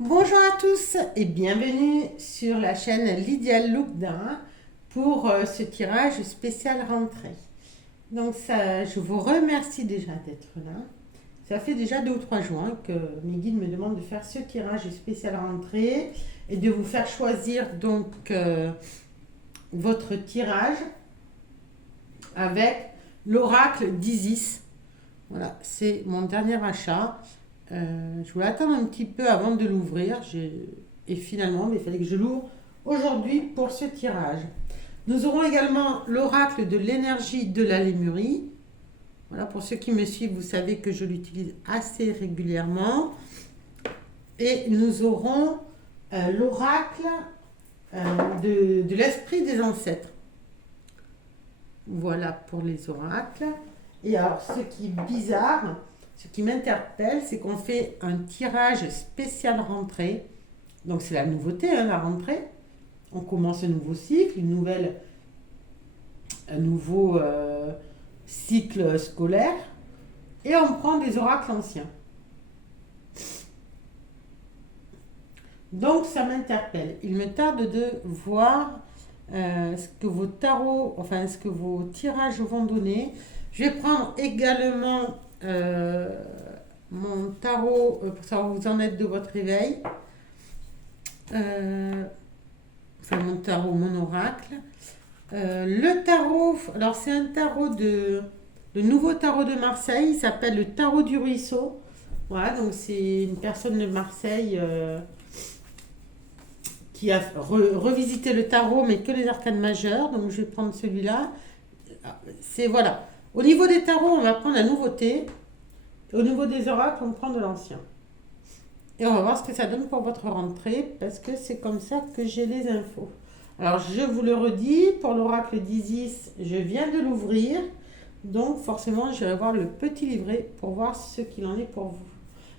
Bonjour à tous et bienvenue sur la chaîne Lydia Lookdown pour ce tirage spécial rentrée. Donc ça, je vous remercie déjà d'être là. Ça fait déjà 2 ou 3 jours que mes guides me demandent de faire ce tirage spécial rentrée et de vous faire choisir donc votre tirage avec l'oracle d'Isis. Voilà, c'est mon dernier achat. Je voulais attendre un petit peu avant de l'ouvrir. Et finalement, il fallait que je l'ouvre aujourd'hui pour ce tirage. Nous aurons également l'oracle de l'énergie de la Lémurie. Voilà, pour ceux qui me suivent, vous savez que je l'utilise assez régulièrement. Et nous aurons l'oracle de l'esprit des ancêtres. Voilà pour les oracles. Et alors, ce qui est bizarre, ce qui m'interpelle, c'est qu'on fait un tirage spécial rentrée. Donc, c'est la nouveauté, hein, la rentrée. On commence un nouveau cycle, un nouveau cycle scolaire. Et on prend des oracles anciens. Donc, ça m'interpelle. Il me tarde de voir ce que vos tarots, enfin, ce que vos tirages vont donner. Je vais prendre également mon tarot pour savoir où vous en êtes de votre réveil. Enfin, mon tarot, mon oracle. Le tarot, alors c'est un tarot le nouveau tarot de Marseille, il s'appelle le tarot du ruisseau. Voilà, donc c'est une personne de Marseille qui a revisité le tarot, mais que les arcanes majeures. Donc je vais prendre celui-là. C'est voilà. Au niveau des tarots, on va prendre la nouveauté. Au niveau des oracles, on prend de l'ancien. Et on va voir ce que ça donne pour votre rentrée, parce que c'est comme ça que j'ai les infos. Alors, je vous le redis, pour l'oracle d'Isis, je viens de l'ouvrir. Donc, forcément, je vais voir le petit livret pour voir ce qu'il en est pour vous.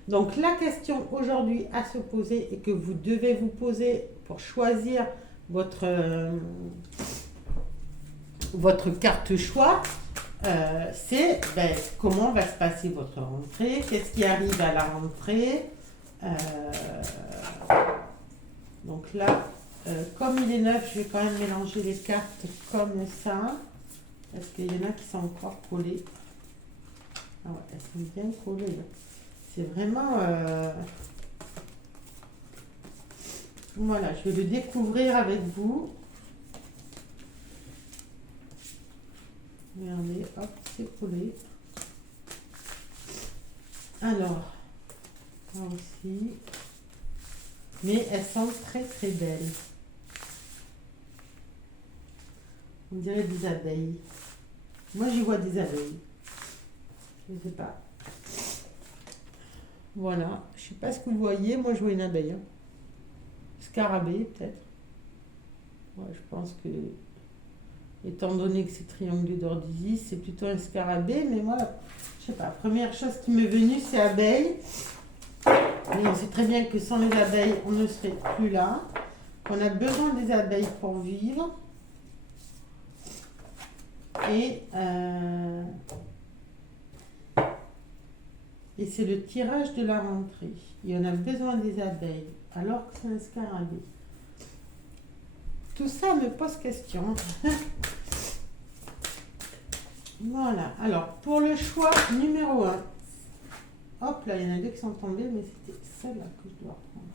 Donc, la question aujourd'hui à se poser et que vous devez vous poser pour choisir votre carte choix, c'est comment va se passer votre rentrée, qu'est-ce qui arrive à la rentrée. Euh, donc là, comme il est neuf, je vais quand même mélanger les cartes comme ça, parce qu'il y en a qui sont encore collées. Ah ouais, elles sont bien collées là. C'est vraiment... Voilà, je vais le découvrir avec vous. Regardez, hop, c'est collé. Alors, là aussi. Mais elles sont très très belles. On dirait des abeilles. Moi, j'y vois des abeilles. Je ne sais pas. Voilà. Je ne sais pas ce que vous voyez. Moi, je vois une abeille. Hein. Scarabée, peut-être. Ouais, je pense que, étant donné que c'est triangle d'or d'Isis, c'est plutôt un scarabée. Mais moi, je sais pas. Première chose qui m'est venue, c'est abeille. Et on sait très bien que sans les abeilles, on ne serait plus là. On a besoin des abeilles pour vivre. Et c'est le tirage de la rentrée. Et on a besoin des abeilles, alors que c'est un scarabée. Tout ça me pose question. Voilà. Alors, pour le choix numéro 1. Hop, là, il y en a deux qui sont tombées, mais c'était celle-là que je dois prendre.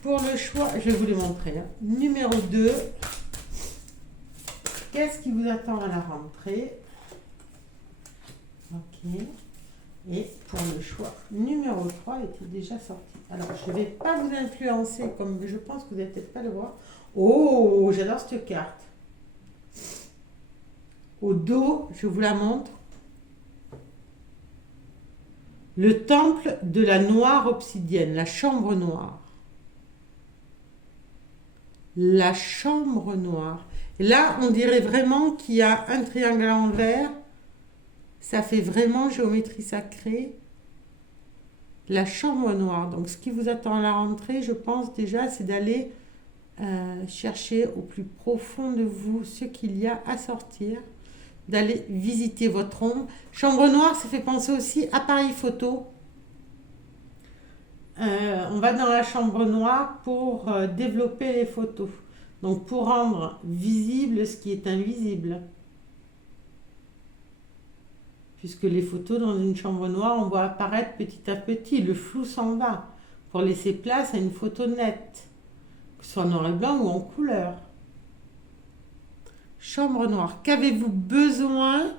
Pour le choix, je vais vous les montrer. Hein. Numéro 2. Qu'est-ce qui vous attend à la rentrée? Ok. Et pour le choix numéro 3 était déjà sorti. Alors, je ne vais pas vous influencer comme je pense que vous n'allez peut-être pas le voir. Oh, j'adore cette carte. Au dos, je vous la montre. Le temple de la noire obsidienne, la chambre noire. La chambre noire. Et là, on dirait vraiment qu'il y a un triangle à l'envers. Ça fait vraiment géométrie sacrée. La chambre noire. Donc, ce qui vous attend à la rentrée, je pense déjà, c'est d'aller chercher au plus profond de vous ce qu'il y a à sortir. D'aller visiter votre ombre. Chambre noire, ça fait penser aussi appareil photo. On va dans la chambre noire pour développer les photos. Donc pour rendre visible ce qui est invisible. Puisque les photos dans une chambre noire, on voit apparaître petit à petit, le flou s'en va, pour laisser place à une photo nette, que ce soit en noir et blanc ou en couleur. Chambre noire, qu'avez-vous besoin?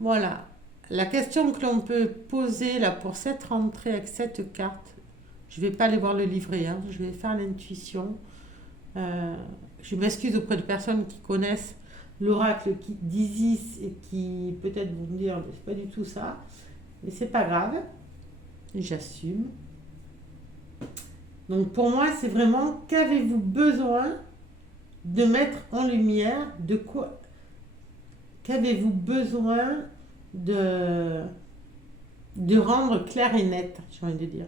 Voilà, la question que l'on peut poser là pour cette rentrée avec cette carte, je ne vais pas aller voir le livret, hein, je vais faire l'intuition. Euh, je m'excuse auprès de personnes qui connaissent l'oracle d'Isis et qui peut-être vont me dire c'est pas du tout ça, mais c'est pas grave, j'assume. Donc pour moi c'est vraiment qu'avez-vous besoin de mettre en lumière, de quoi, qu'avez-vous besoin de rendre clair et net, j'ai envie de dire.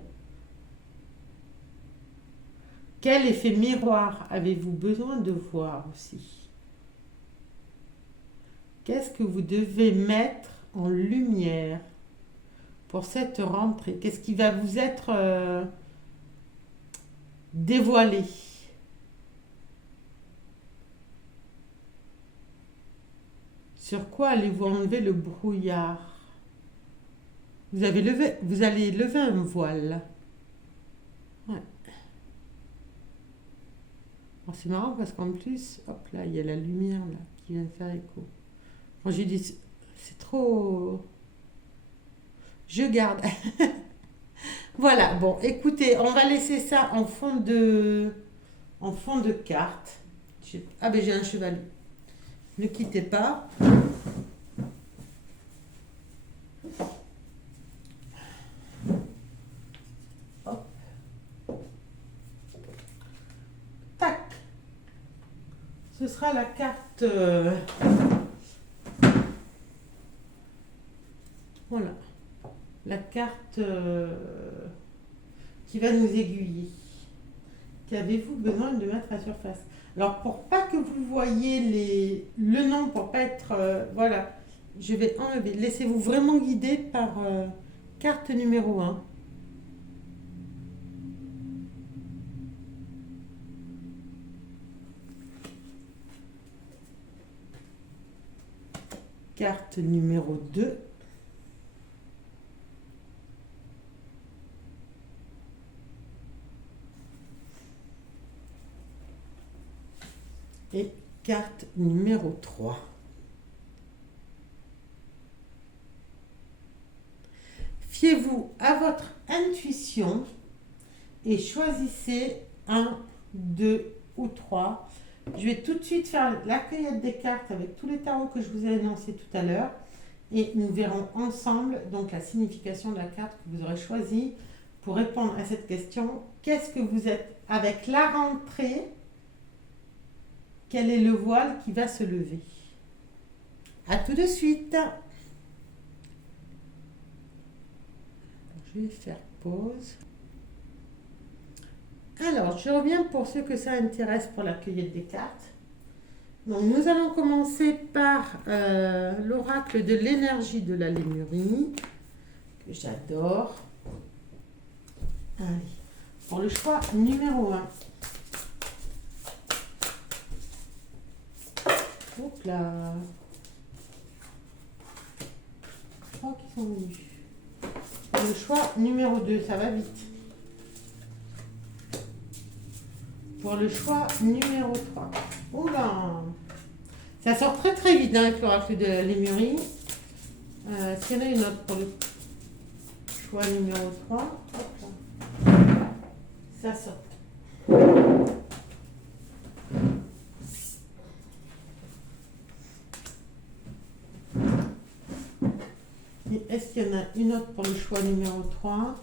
Quel effet miroir avez-vous besoin de voir aussi? Qu'est-ce que vous devez mettre en lumière pour cette rentrée? Qu'est-ce qui va vous être dévoilé? Sur quoi allez-vous enlever le brouillard? Vous allez lever un voile. Ouais. Alors c'est marrant parce qu'en plus, hop là, il y a la lumière là qui vient faire écho. Quand j'ai dit c'est trop, je garde. Voilà. Bon, écoutez, on va laisser ça en fond de carte. Ah ben j'ai un chevalier. Ne quittez pas. Hop. Tac. Ce sera la carte. Voilà. La carte qui va nous aiguiller. Qu'avez-vous besoin de mettre à surface? Alors, pour pas que vous voyez le nom, pour pas être... voilà, je vais enlever. Laissez-vous vraiment guider par carte numéro 1. Carte numéro 2. Et carte numéro 3. Fiez-vous à votre intuition et choisissez 1, 2 ou 3. Je vais tout de suite faire la cueillette des cartes avec tous les tarots que je vous ai annoncés tout à l'heure. Et nous verrons ensemble donc la signification de la carte que vous aurez choisie pour répondre à cette question. Qu'est-ce que vous êtes avec la rentrée? Quel est le voile qui va se lever? À tout de suite. Je vais faire pause. Alors, je reviens pour ceux que ça intéresse pour la cueillette des cartes. Donc, nous allons commencer par l'oracle de l'énergie de la Lémurie, que j'adore. Allez, pour le choix numéro 1. Hop là. Je crois qu'ils sont venus. Pour le choix numéro 2, ça va vite. Pour le choix numéro 3. Oula! Ça sort très très vite avec l'oracle de la Lémurie. S'il y en a une autre pour le choix numéro 3. Hop là. Ça sort. Est-ce qu'il y en a une autre pour le choix numéro 3?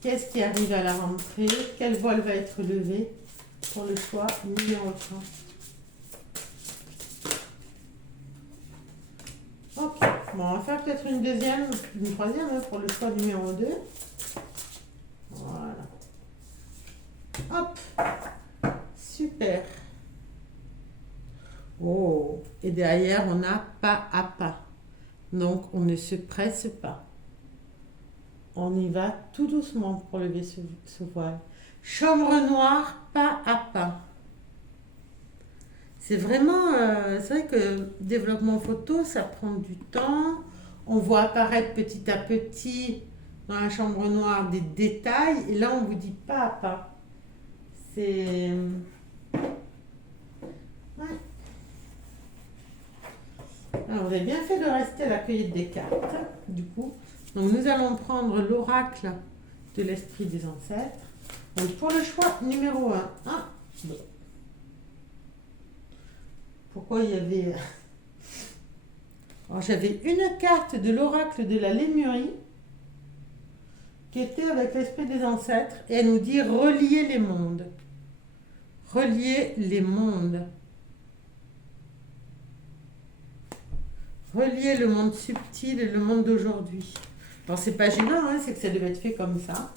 Qu'est-ce qui arrive à la rentrée? Quel voile va être levé pour le choix numéro 3? Ok, bon, on va faire peut-être une troisième pour le choix numéro 2. Voilà. Hop, super. Oh, et derrière, on a pas à pas. Donc, on ne se presse pas. on y va tout doucement pour lever ce voile. Chambre noire, pas à pas. C'est vraiment, c'est vrai que développement photo, ça prend du temps. On voit apparaître petit à petit dans la chambre noire des détails. Et là, on vous dit pas à pas. C'est... Ouais. Alors, vous avez bien fait de rester à la cueillette des cartes, du coup. Donc, nous allons prendre l'oracle de l'esprit des ancêtres. Donc, pour le choix numéro 1. Ah, bon. Pourquoi il y avait... Alors, j'avais une carte de l'oracle de la Lémurie qui était avec l'esprit des ancêtres et elle nous dit relier les mondes. Relier les mondes. Relier le monde subtil et le monde d'aujourd'hui. Alors, c'est pas gênant, hein, c'est que ça devait être fait comme ça.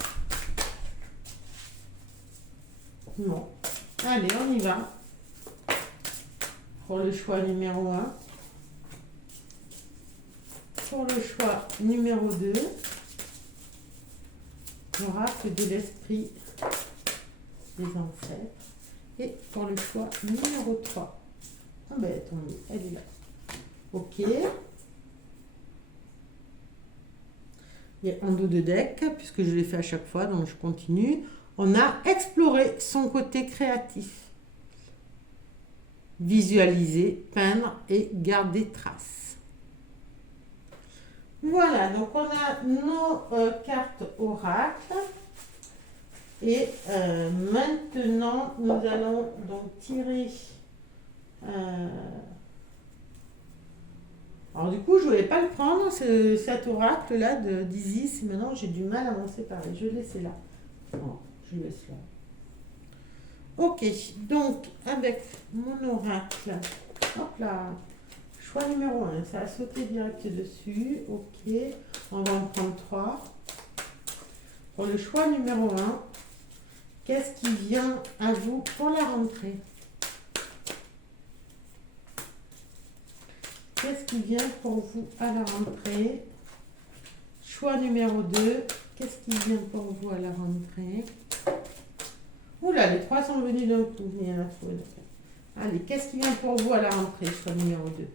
Bon. Allez, on y va. Pour le choix numéro 1. Pour le choix numéro 2. L'oracle de l'esprit des ancêtres. Et pour le choix numéro 3. Ah ben, attendez, elle est là. Ok. Et en dos de deck, puisque je l'ai fait à chaque fois, donc je continue. On a exploré son côté créatif. Visualiser, peindre et garder trace. Voilà, donc on a nos cartes oracle. Et maintenant, nous allons donc tirer... Alors du coup, je ne voulais pas le prendre, cet oracle-là d'Isis. Maintenant, j'ai du mal à m'en séparer. Je vais le laisser là. Oh, je le laisse là. Ok, donc avec mon oracle, hop là, choix numéro 1, ça a sauté direct dessus. Ok, on va en prendre 3. Pour le choix numéro 1, qu'est-ce qui vient à vous pour la rentrée? Qu'est-ce qui vient pour vous à la rentrée? Choix numéro 2. Qu'est-ce qui vient pour vous à la rentrée? Oula, les 3 sont venus d'un coup. Il y en a trop. Allez, qu'est-ce qui vient pour vous à la rentrée? Choix numéro 2.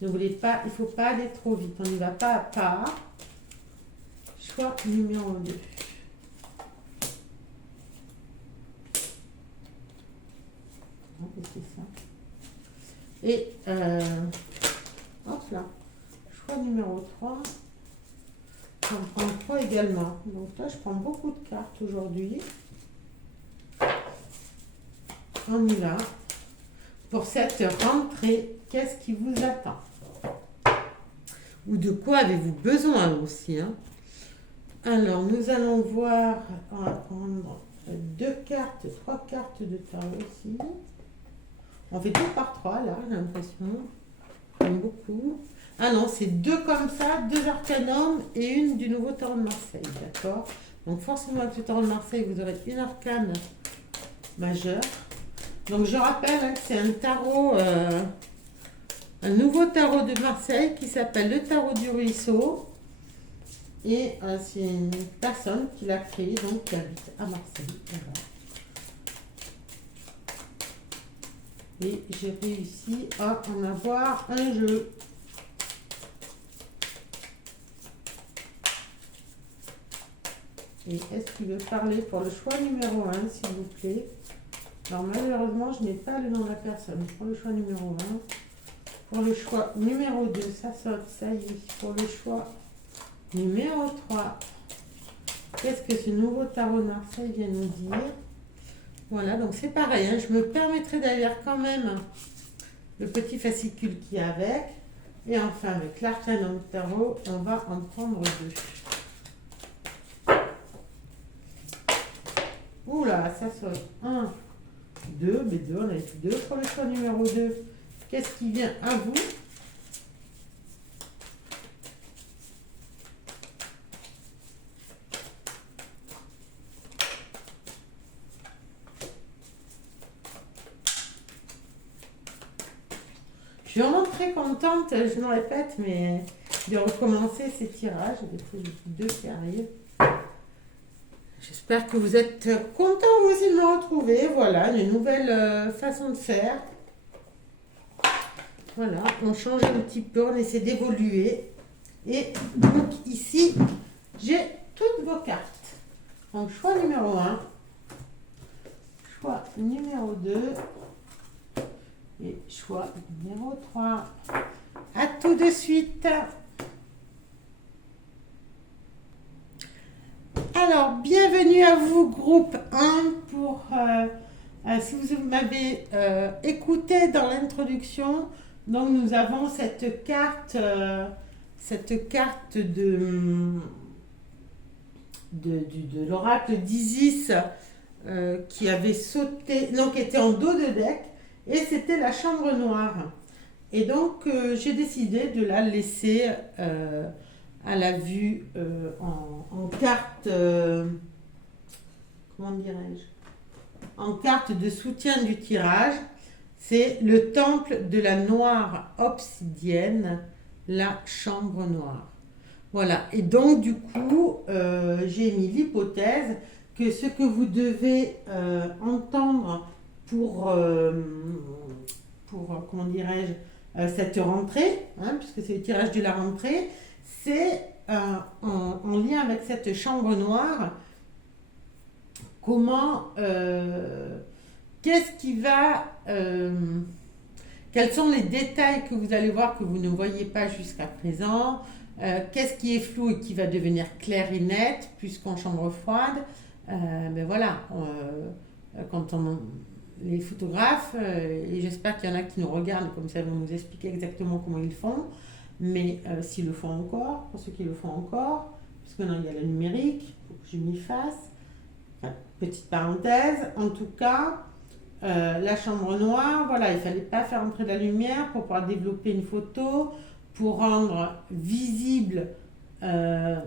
Ne voulez pas, il ne faut pas aller trop vite. On n'y va pas à pas. Choix numéro 2. C'est ça. Et hop là, choix numéro 3. J'en prends 3 également. Donc là, je prends beaucoup de cartes aujourd'hui. On y va. Pour cette rentrée, qu'est-ce qui vous attend? Ou de quoi avez-vous besoin aussi, hein? Alors, nous allons voir, on va prendre 2 cartes, 3 cartes de tarot ici. On fait 2 par 3 là, j'ai l'impression. J'aime beaucoup. Ah non, c'est 2 comme ça, 2 arcanums et une du nouveau tarot de Marseille, d'accord? Donc forcément avec le tarot de Marseille, vous aurez une arcane majeure. Donc je rappelle hein, que c'est un tarot, un nouveau tarot de Marseille qui s'appelle le tarot du ruisseau. Et c'est une personne qui l'a créé, donc qui habite à Marseille. Voilà. Et j'ai réussi à en avoir un jeu. Et est-ce qu'il veut parler pour le choix numéro 1, s'il vous plaît? Alors malheureusement, je n'ai pas le nom de la personne. Pour le choix numéro 1. Pour le choix numéro 2, ça saute, ça y est. Pour le choix numéro 3, qu'est-ce que ce nouveau tarot de Marseille vient nous dire? Voilà, donc c'est pareil. Hein, je me permettrai d'ailleurs quand même le petit fascicule qui est avec. Et enfin, avec l'arcanum tarot, on va en prendre 2. Oula, ça sonne. 1, 2, mais 2, on a eu 2 pour le choix numéro 2. Qu'est-ce qui vient à vous? Je suis vraiment très contente, je me répète, mais de recommencer ces tirages. Des fois, j'ai 2 qui arrivent. J'espère que vous êtes contents vous aussi de me retrouver. Voilà, une nouvelle façon de faire. Voilà, on change un petit peu, on essaie d'évoluer. Et donc ici, j'ai toutes vos cartes. Donc choix numéro 1, choix numéro 2 et choix numéro 3. À tout de suite. Alors, bienvenue à vous, groupe 1, pour, si vous m'avez écouté dans l'introduction, donc nous avons cette carte de l'oracle d'Isis qui avait sauté, non, qui était en dos de deck, et c'était la chambre noire. Et donc, j'ai décidé de la laisser à la vue en carte, comment dirais-je, en carte de soutien du tirage. C'est le temple de la noire obsidienne, la chambre noire. Voilà, et donc du coup, j'ai mis l'hypothèse que ce que vous devez entendre pour comment dirais-je, cette rentrée, hein, puisque c'est le tirage de la rentrée, c'est en lien avec cette chambre noire, comment, qu'est-ce qui va, quels sont les détails que vous allez voir que vous ne voyez pas jusqu'à présent, qu'est-ce qui est flou et qui va devenir clair et net, puisqu'en chambre froide, ben voilà, quand les photographes, et j'espère qu'il y en a qui nous regardent, comme ça ils vont nous expliquer exactement comment ils font, mais s'ils le font encore, pour ceux qui le font encore, parce que non, il y a le numérique, il faut que je m'y fasse. Enfin, petite parenthèse, en tout cas, la chambre noire, voilà, il ne fallait pas faire entrer de la lumière pour pouvoir développer une photo, pour rendre visible un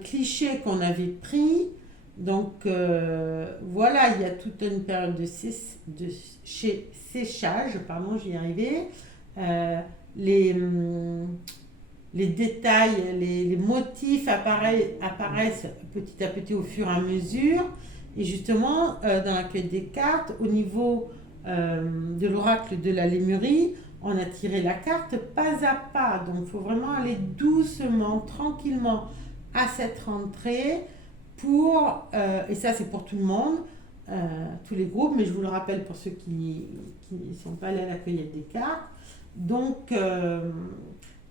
cliché qu'on avait pris. Donc voilà, il y a toute une période de séchage, pardon, j'y arrivais. Les détails, les motifs apparaissent petit à petit au fur et à mesure. Et justement, dans l'accueil des cartes, au niveau de l'oracle de la Lémurie, on a tiré la carte pas à pas. Donc, il faut vraiment aller doucement, tranquillement à cette rentrée pour, et ça c'est pour tout le monde, tous les groupes, mais je vous le rappelle pour ceux qui ne sont pas allés à la cueillette des cartes. Donc,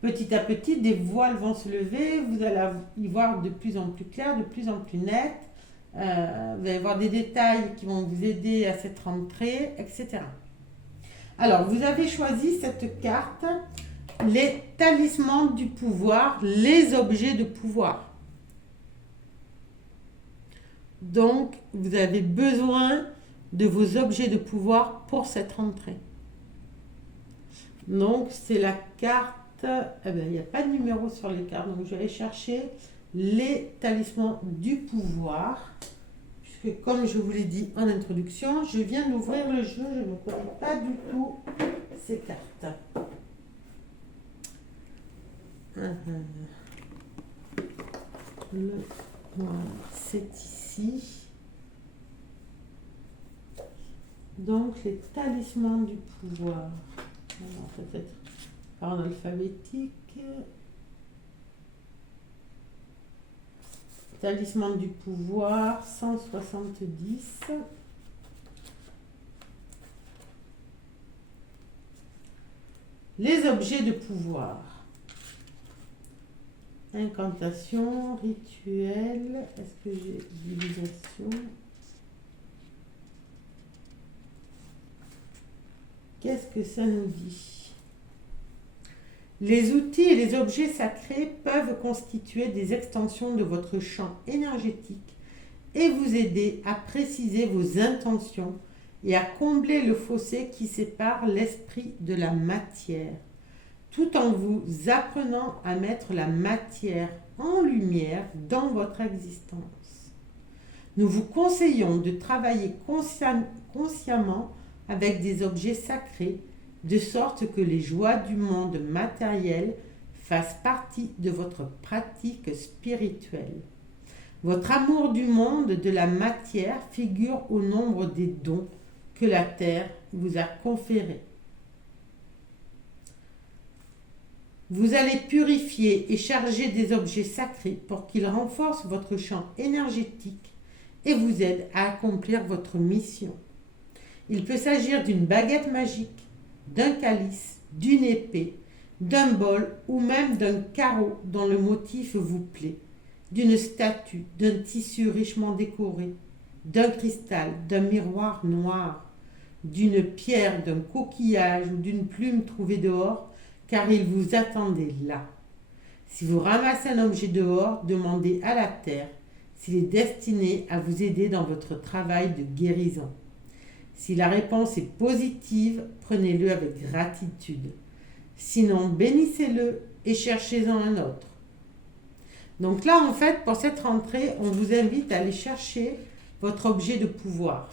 petit à petit, des voiles vont se lever, vous allez y voir de plus en plus clair, de plus en plus net. Vous allez voir des détails qui vont vous aider à cette rentrée, etc. Alors, vous avez choisi cette carte, les talismans du pouvoir, les objets de pouvoir. Donc, vous avez besoin de vos objets de pouvoir pour cette rentrée. Donc, c'est la carte, eh bien, il n'y a pas de numéro sur les cartes, donc je vais aller chercher les talismans du pouvoir. Puisque, comme je vous l'ai dit en introduction, je viens d'ouvrir le jeu, je ne connais pas du tout ces cartes. Voilà, c'est ici. Donc, les talismans du pouvoir. Alors, peut-être par ordre alphabétique. Talisman du pouvoir, 170. Les objets de pouvoir. Incantation, rituel. Est-ce que j'ai divination? Qu'est-ce que ça nous dit? Les outils et les objets sacrés peuvent constituer des extensions de votre champ énergétique et vous aider à préciser vos intentions et à combler le fossé qui sépare l'esprit de la matière, tout en vous apprenant à mettre la matière en lumière dans votre existence. Nous vous conseillons de travailler consciemment avec des objets sacrés, de sorte que les joies du monde matériel fassent partie de votre pratique spirituelle. Votre amour du monde, de la matière, figure au nombre des dons que la terre vous a conférés. Vous allez purifier et charger des objets sacrés pour qu'ils renforcent votre champ énergétique et vous aident à accomplir votre mission. Il peut s'agir d'une baguette magique, d'un calice, d'une épée, d'un bol ou même d'un carreau dont le motif vous plaît, d'une statue, d'un tissu richement décoré, d'un cristal, d'un miroir noir, d'une pierre, d'un coquillage ou d'une plume trouvée dehors, car il vous attendait là. Si vous ramassez un objet dehors, demandez à la terre s'il est destiné à vous aider dans votre travail de guérison. Si la réponse est positive, prenez-le avec gratitude. Sinon, bénissez-le et cherchez-en un autre. Donc là, en fait, pour cette rentrée, on vous invite à aller chercher votre objet de pouvoir.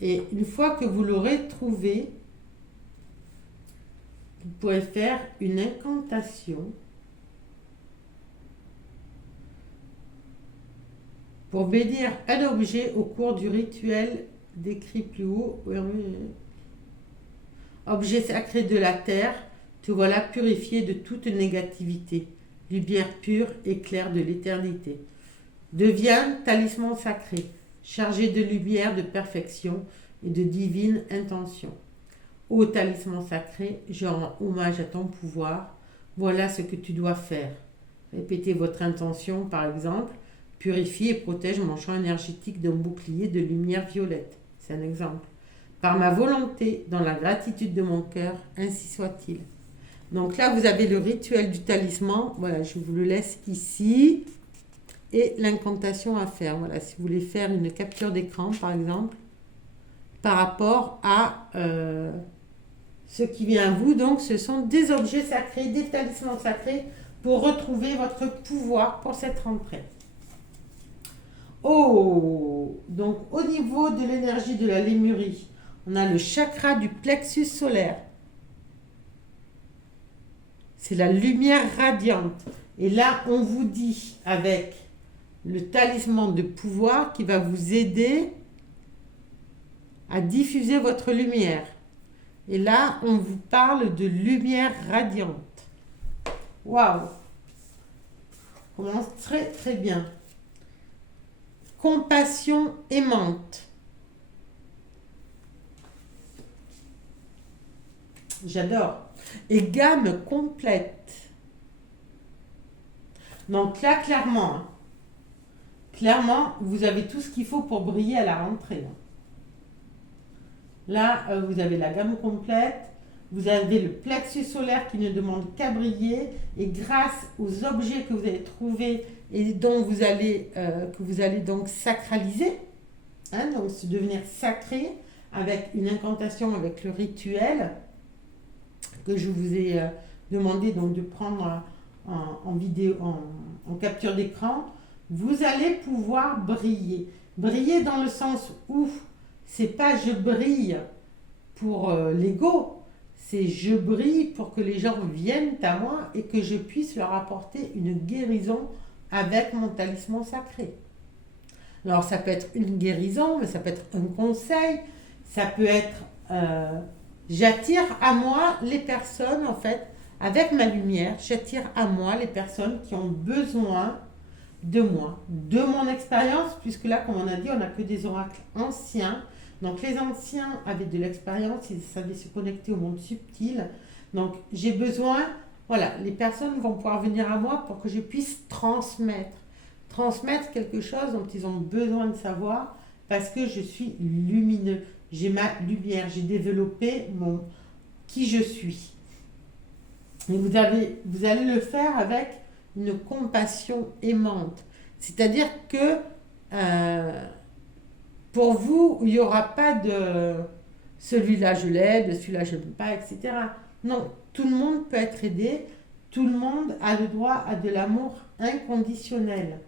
Et une fois que vous l'aurez trouvé, vous pourrez faire une incantation pour bénir un objet au cours du rituel décrit plus haut. Objet sacré de la terre, te voilà purifié de toute négativité. Lumière pure et claire de l'éternité. Deviens talisman sacré, chargé de lumière, de perfection et de divine intention. Ô talisman sacré, je rends hommage à ton pouvoir. Voilà ce que tu dois faire. Répétez votre intention, par exemple. Purifie et protège mon champ énergétique d'un bouclier de lumière violette. C'est un exemple. Par ma volonté, dans la gratitude de mon cœur, ainsi soit-il. Donc là, vous avez le rituel du talisman. Voilà, je vous le laisse ici. Et l'incantation à faire. Voilà, si vous voulez faire une capture d'écran, par exemple, par rapport à ce qui vient à vous. Donc, ce sont des objets sacrés, des talismans sacrés pour retrouver votre pouvoir pour cette rentrée. Oh, donc au niveau de l'énergie de la lémurie, on a le chakra du plexus solaire. C'est la lumière radiante. Et là, on vous dit avec le talisman de pouvoir qui va vous aider à diffuser votre lumière. Et là, on vous parle de lumière radiante. Waouh! On commence très très bien. Compassion aimante. J'adore. Et gamme complète. Donc là, clairement, vous avez tout ce qu'il faut pour briller à la rentrée. Là, vous avez la gamme complète. Vous avez le plexus solaire qui ne demande qu'à briller. Et grâce aux objets que vous allez trouver et dont que vous allez donc sacraliser, donc se devenir sacré avec une incantation, avec le rituel que je vous ai demandé donc de prendre en vidéo, en capture d'écran, vous allez pouvoir briller. Briller dans le sens où c'est pas je brille pour l'ego, c'est je brille pour que les gens viennent à moi et que je puisse leur apporter une guérison avec mon talisman sacré. Alors ça peut être une guérison, mais ça peut être un conseil, ça peut être j'attire à moi les personnes, en fait, avec ma lumière, j'attire à moi les personnes qui ont besoin de moi, de mon expérience, puisque là, comme on a dit, on n'a que des oracles anciens. Donc les anciens avaient de l'expérience, ils savaient se connecter au monde subtil. Donc j'ai besoin, voilà, les personnes vont pouvoir venir à moi pour que je puisse transmettre quelque chose dont ils ont besoin de savoir, parce que je suis lumineux. J'ai ma lumière, j'ai développé qui je suis. Et vous allez le faire avec une compassion aimante. C'est-à-dire que pour vous, il n'y aura pas de celui-là je l'aide, celui-là je n'aime pas, etc. Non, tout le monde peut être aidé, tout le monde a le droit à de l'amour inconditionnel.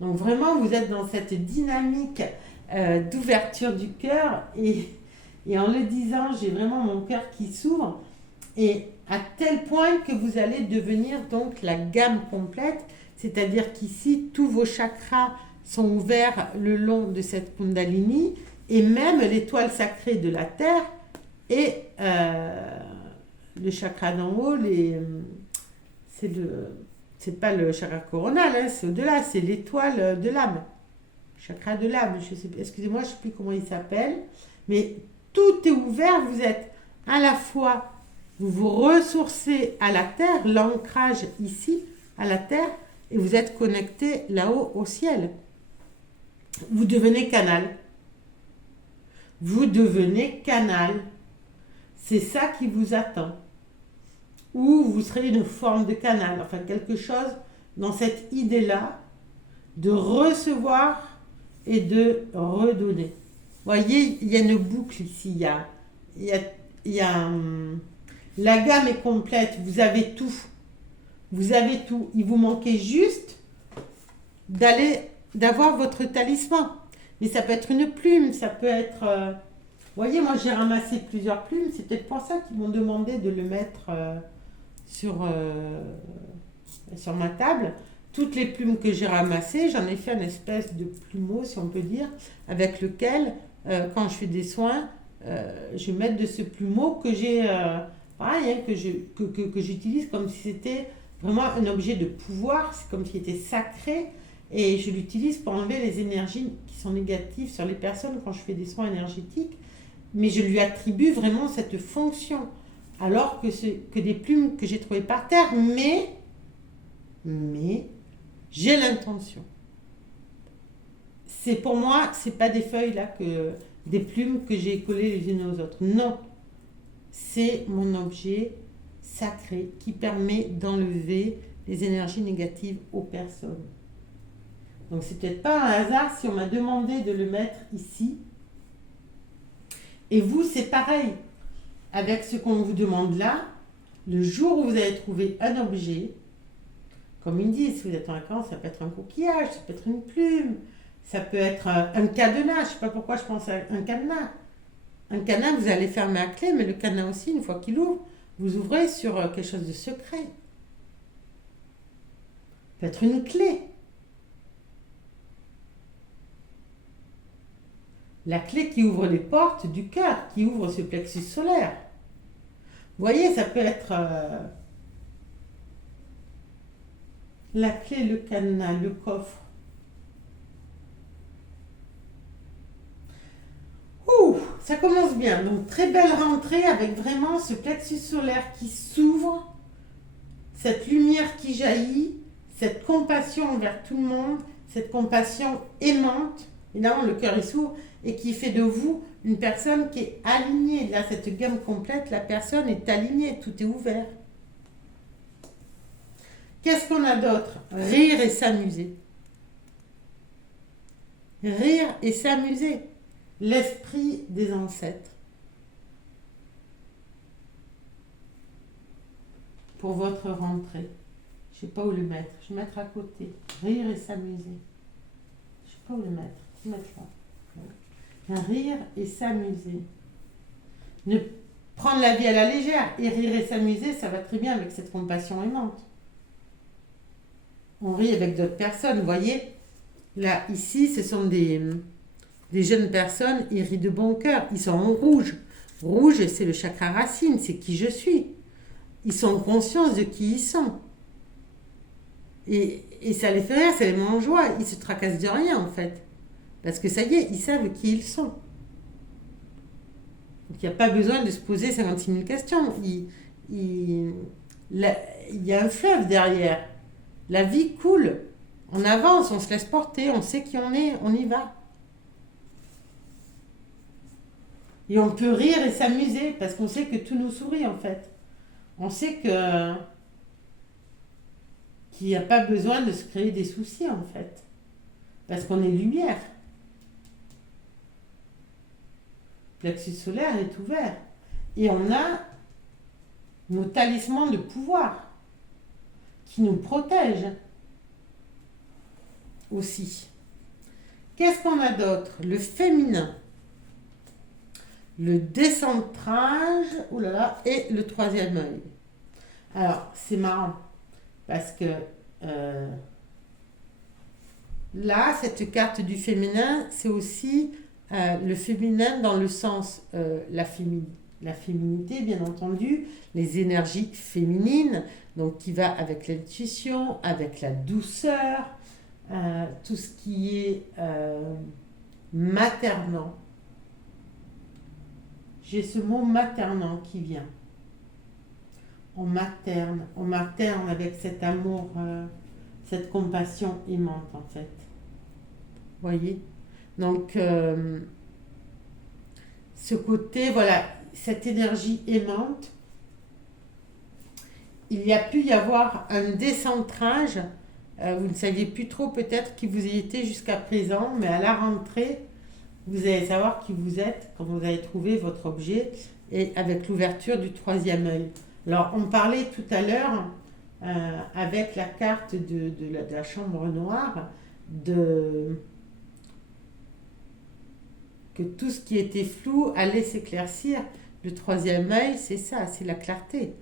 Donc vraiment, vous êtes dans cette dynamique d'ouverture du cœur et en le disant, j'ai vraiment mon cœur qui s'ouvre et à tel point que vous allez devenir donc la gamme complète, c'est-à-dire qu'ici, tous vos chakras sont ouverts le long de cette Kundalini, et même l'étoile sacrée de la Terre et le chakra d'en haut, c'est pas le chakra coronal, hein, c'est au-delà, c'est l'étoile de l'âme. Chakra de l'âme, excusez-moi, je ne sais plus comment il s'appelle, mais tout est ouvert, vous êtes à la fois, vous vous ressourcez à la terre, l'ancrage ici, à la terre, et vous êtes connecté là-haut au ciel. Vous devenez canal. Vous devenez canal. C'est ça qui vous attend. Ou vous serez une forme de canal, enfin quelque chose dans cette idée-là de recevoir et de redonner. Vous voyez, il y a une boucle ici, la gamme est complète, vous avez tout. Vous avez tout. Il vous manquait juste d'avoir votre talisman. Mais ça peut être une plume, ça peut être... vous voyez, moi j'ai ramassé plusieurs plumes, c'est peut-être pour ça qu'ils m'ont demandé de le mettre sur ma table. Toutes les plumes que j'ai ramassées, j'en ai fait une espèce de plumeau, si on peut dire, avec lequel, quand je fais des soins, je vais mettre de ce plumeau que j'ai, pareil, hein, que j'utilise comme si c'était vraiment un objet de pouvoir, c'est comme s'il était sacré, et je l'utilise pour enlever les énergies qui sont négatives sur les personnes quand je fais des soins énergétiques, mais je lui attribue vraiment cette fonction, alors que c'est que des plumes que j'ai trouvées par terre, mais j'ai l'intention. C'est pour moi, c'est pas des feuilles là, des plumes que j'ai collées les unes aux autres. Non, c'est mon objet sacré qui permet d'enlever les énergies négatives aux personnes. Donc c'est peut-être pas un hasard si on m'a demandé de le mettre ici. Et vous, c'est pareil. Avec ce qu'on vous demande là, le jour où vous allez trouver un objet, comme ils disent, si vous êtes en vacances, ça peut être un coquillage, ça peut être une plume, ça peut être un cadenas. Je ne sais pas pourquoi je pense à un cadenas. Un cadenas, vous allez fermer à clé, mais le cadenas aussi, une fois qu'il ouvre, vous ouvrez sur quelque chose de secret. Ça peut être une clé. La clé qui ouvre les portes du cœur, qui ouvre ce plexus solaire. Vous voyez, ça peut être la clé, le cadenas, le coffre. Ouh, ça commence bien. Donc, très belle rentrée avec vraiment ce plexus solaire qui s'ouvre, cette lumière qui jaillit, cette compassion envers tout le monde, cette compassion aimante. Évidemment, le cœur il s'ouvre et qui fait de vous une personne qui est alignée. Là, cette gamme complète, la personne est alignée, tout est ouvert. Qu'est-ce qu'on a d'autre? Rire et s'amuser. Rire et s'amuser. L'esprit des ancêtres. Pour votre rentrée. Je ne sais pas où le mettre. Je vais mettre à côté. Rire et s'amuser. Je ne sais pas où le mettre. Je vais mettre là. Rire et s'amuser. Ne prendre la vie à la légère. Et rire et s'amuser, ça va très bien avec cette compassion aimante. On rit avec d'autres personnes, vous voyez. Là, ici, ce sont des jeunes personnes, ils rient de bon cœur. Ils sont en rouge. Rouge, c'est le chakra racine, c'est qui je suis. Ils sont en conscience de qui ils sont. Et ça les fait rire, ça les met en joie. Ils se tracassent de rien, en fait. Parce que ça y est, ils savent qui ils sont. Donc, il n'y a pas besoin de se poser 56 000 questions. Il y a un fleuve derrière. La vie coule. On avance, on se laisse porter, on sait qui on est, on y va. Et on peut rire et s'amuser parce qu'on sait que tout nous sourit en fait. On sait qu'il n'y a pas besoin de se créer des soucis en fait. Parce qu'on est lumière. Le plexus solaire est ouvert. Et on a nos talismans de pouvoir qui nous protègent aussi. Qu'est-ce qu'on a d'autre? Le féminin. Le décentrage, et le troisième œil. Alors, c'est marrant parce que euh, là, cette carte du féminin, c'est aussi le féminin dans le sens la féminité, bien entendu, les énergies féminines, donc qui va avec l'intuition, avec la douceur, tout ce qui est maternant. J'ai ce mot maternant qui vient. On materne avec cet amour, cette compassion aimante en fait. Voyez. Donc, ce côté, voilà, cette énergie aimante, il y a pu y avoir un décentrage. Vous ne saviez plus trop peut-être qui vous y étiez jusqu'à présent, mais à la rentrée, vous allez savoir qui vous êtes quand vous allez trouver votre objet et avec l'ouverture du troisième œil. Alors, on parlait tout à l'heure avec la carte de la chambre noire que tout ce qui était flou allait s'éclaircir. Le troisième œil, c'est ça, c'est la clarté.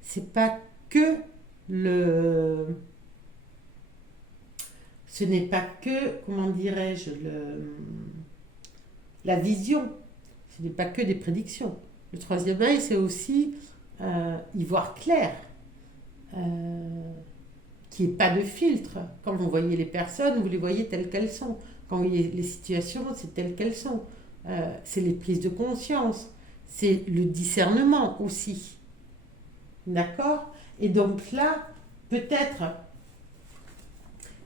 C'est pas que le... Ce n'est pas que, comment dirais-je, la vision. Ce n'est pas que des prédictions. Le troisième œil, c'est aussi y voir clair. Qu'il n'y ait pas de filtre. Quand vous voyez les personnes, vous les voyez telles qu'elles sont. Quand vous voyez les situations, c'est telles qu'elles sont. C'est les prises de conscience. C'est le discernement aussi. D'accord? Et donc là, peut-être,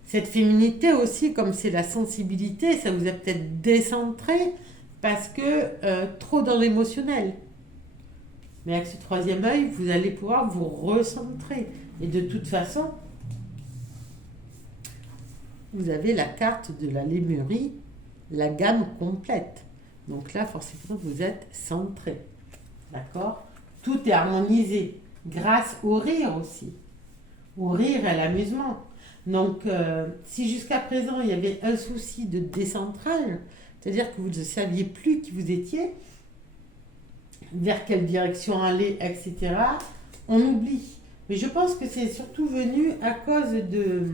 cette féminité aussi, comme c'est la sensibilité, ça vous a peut-être décentré parce que trop dans l'émotionnel. Mais avec ce troisième œil, vous allez pouvoir vous recentrer. Et de toute façon, vous avez la carte de la Lémurie, la gamme complète. Donc là, forcément, vous êtes centré. D'accord? Tout est harmonisé grâce au rire aussi. Au rire et à l'amusement. Donc, si jusqu'à présent, il y avait un souci de décentrage, c'est-à-dire que vous ne saviez plus qui vous étiez, vers quelle direction aller, etc., on oublie. Mais je pense que c'est surtout venu à cause de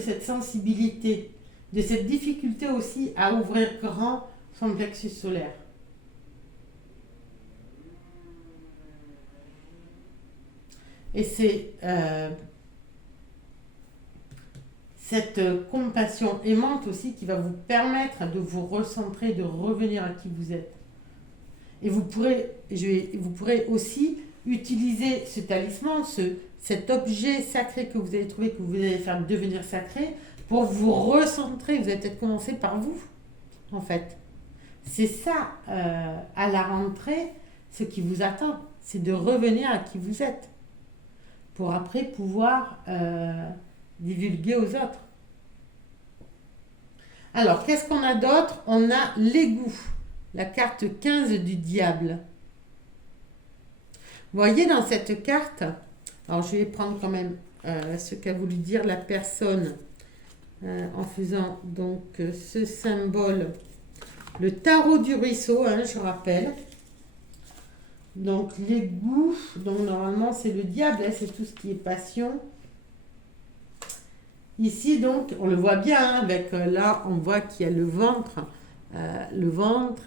cette sensibilité, de cette difficulté aussi à ouvrir grand son plexus solaire. Et c'est cette compassion aimante aussi qui va vous permettre de vous recentrer, de revenir à qui vous êtes. Et vous pourrez aussi utiliser ce talisman, cet objet sacré que vous allez trouver, que vous allez faire devenir sacré, pour vous recentrer. Vous allez peut-être commencer par vous, en fait. C'est ça, à la rentrée, ce qui vous attend. C'est de revenir à qui vous êtes, pour après pouvoir divulguer aux autres. Alors, qu'est-ce qu'on a d'autre? On a l'égout, la carte 15 du diable. Vous voyez dans cette carte, alors je vais prendre quand même ce qu'a voulu dire la personne en faisant donc ce symbole, le tarot du ruisseau, je rappelle. Donc l'égout, donc normalement c'est le diable, c'est tout ce qui est passion. Ici donc, on le voit bien, avec là on voit qu'il y a le ventre,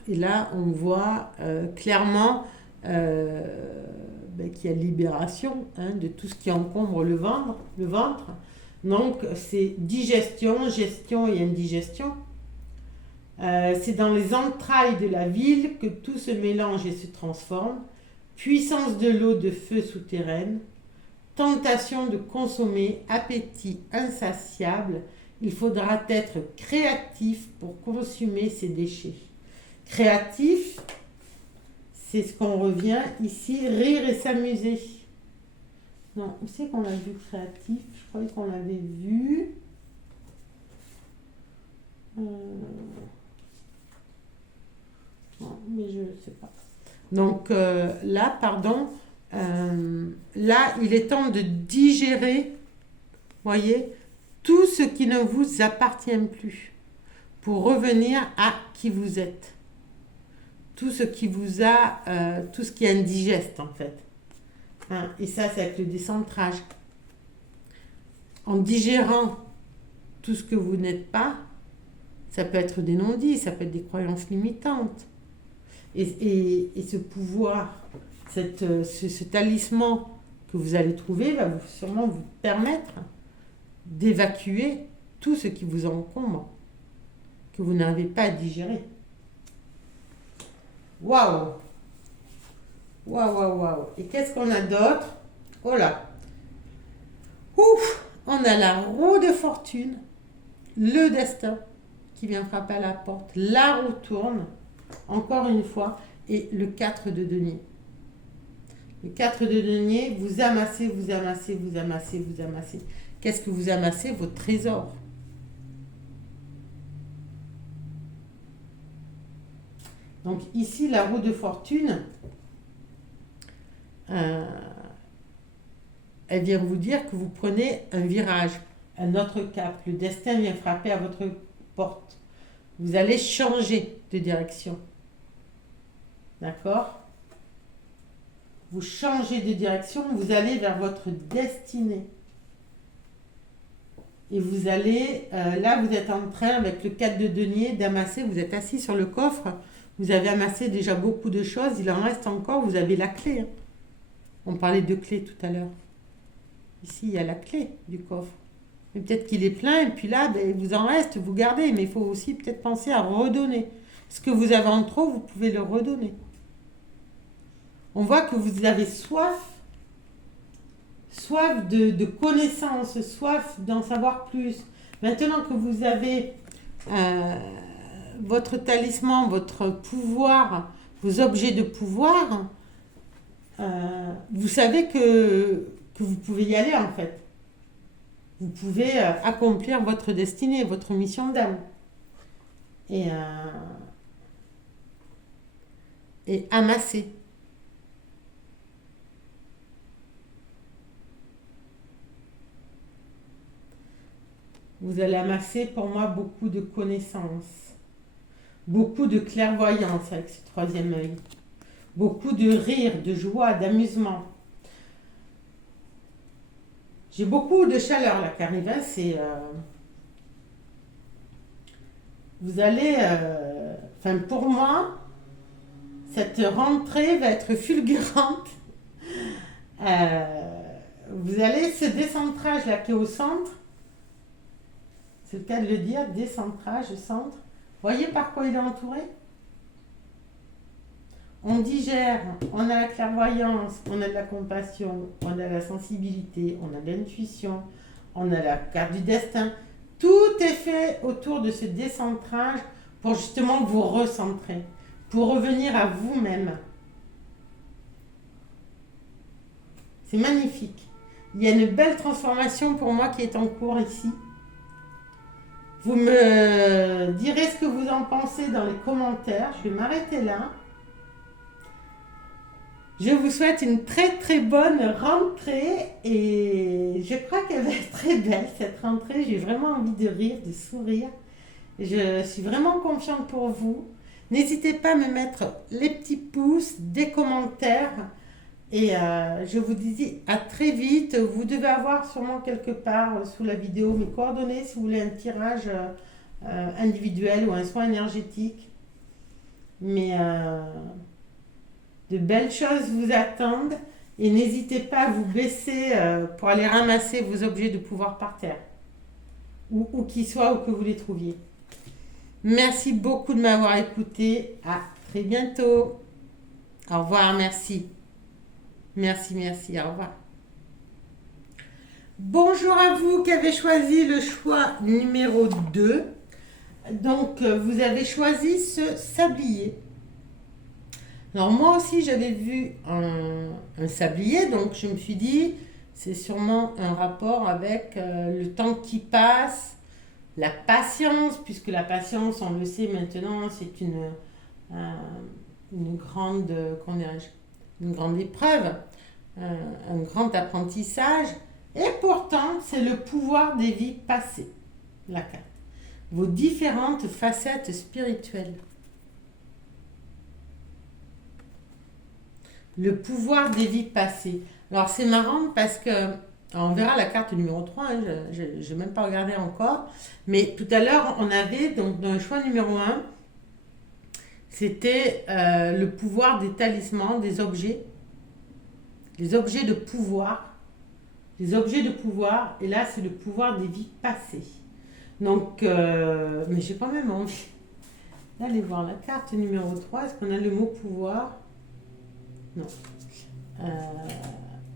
et là on voit clairement qu'il y a libération de tout ce qui encombre le ventre. Donc c'est digestion, gestion et indigestion. C'est dans les entrailles de la ville que tout se mélange et se transforme. Puissance de l'eau de feu souterraine, tentation de consommer, appétit insatiable, il faudra être créatif pour consumer ces déchets. Créatif, c'est ce qu'on revient ici, rire et s'amuser. Non, où c'est qu'on l'a vu créatif? Je croyais qu'on l'avait vu. Non, mais je ne sais pas. Donc là, pardon, là, il est temps de digérer, voyez, tout ce qui ne vous appartient plus pour revenir à qui vous êtes. tout ce qui vous a, tout ce qui est indigeste en fait. Hein, et ça, c'est avec le décentrage. En digérant tout ce que vous n'êtes pas, ça peut être des non-dits, ça peut être des croyances limitantes. Et ce pouvoir, ce talisman que vous allez trouver va sûrement vous permettre d'évacuer tout ce qui vous encombre, que vous n'arrivez pas à digérer. Waouh! Waouh, waouh, waouh! Et qu'est-ce qu'on a d'autre? Oh là! Ouf! On a la roue de fortune, le destin qui vient frapper à la porte, la roue tourne, encore une fois, et le 4 de denier. Le 4 de denier, vous amassez, vous amassez, vous amassez, vous amassez. Qu'est-ce que vous amassez? Votre trésor. Donc ici, la roue de fortune, elle vient vous dire que vous prenez un virage, un autre cap. Le destin vient frapper à votre porte. Vous allez changer de direction. D'accord? Vous changez de direction, vous allez vers votre destinée. Et vous allez, là vous êtes en train avec le 4 de denier d'amasser, vous êtes assis sur le coffre, vous avez amassé déjà beaucoup de choses, il en reste encore, vous avez la clé. Hein. On parlait de clé tout à l'heure. Ici il y a la clé du coffre. Mais peut-être qu'il est plein et puis là, ben, vous en reste, vous gardez, mais il faut aussi peut-être penser à redonner. Ce que vous avez en trop, vous pouvez le redonner. On voit que vous avez soif de connaissances, soif d'en savoir plus. Maintenant que vous avez votre talisman, votre pouvoir, vos objets de pouvoir, vous savez que vous pouvez y aller en fait. Vous pouvez accomplir votre destinée, votre mission d'âme. Et amasser. Vous allez amasser pour moi beaucoup de connaissances, beaucoup de clairvoyance avec ce troisième œil, beaucoup de rire, de joie, d'amusement. J'ai beaucoup de chaleur là qui arrive, hein, c'est... vous allez... Enfin pour moi, cette rentrée va être fulgurante. Vous allez, ce décentrage là qui est au centre, c'est le cas de le dire, décentrage, centre. Voyez par quoi il est entouré? On digère, on a la clairvoyance, on a de la compassion, on a la sensibilité, on a de l'intuition, on a la carte du destin. Tout est fait autour de ce décentrage pour justement vous recentrer, pour revenir à vous-même. C'est magnifique. Il y a une belle transformation pour moi qui est en cours ici. Vous me direz ce que vous en pensez dans les commentaires. Je vais m'arrêter là. Je vous souhaite une très très bonne rentrée et je crois qu'elle va être très belle cette rentrée. J'ai vraiment envie de rire, de sourire. Je suis vraiment confiante pour vous. N'hésitez pas à me mettre les petits pouces, des commentaires. Et je vous dis à très vite. Vous devez avoir sûrement quelque part sous la vidéo mes coordonnées si vous voulez un tirage individuel ou un soin énergétique. Mais de belles choses vous attendent. Et n'hésitez pas à vous baisser pour aller ramasser vos objets de pouvoir par terre. Où qu'ils soient, où que vous les trouviez. Merci beaucoup de m'avoir écouté. À très bientôt. Au revoir, merci. Merci, au revoir. Bonjour à vous qui avez choisi le choix numéro 2. Donc, vous avez choisi ce sablier. Alors, moi aussi, j'avais vu un sablier, donc je me suis dit, c'est sûrement un rapport avec le temps qui passe, la patience, puisque la patience, on le sait maintenant, c'est une grande, une grande épreuve, un grand apprentissage, et pourtant c'est le pouvoir des vies passées, la carte, vos différentes facettes spirituelles. le pouvoir des vies passées. Alors c'est marrant parce que, alors, on verra la carte numéro 3, hein, je n'ai même pas regardé encore, mais tout à l'heure on avait, donc dans le choix numéro un, c'était le pouvoir des talismans, des objets, les objets de pouvoir, les objets de pouvoir, et là c'est le pouvoir des vies passées. Donc, mais j'ai quand même envie d'aller voir la carte numéro 3. Est-ce qu'on a le mot pouvoir? Non. Euh,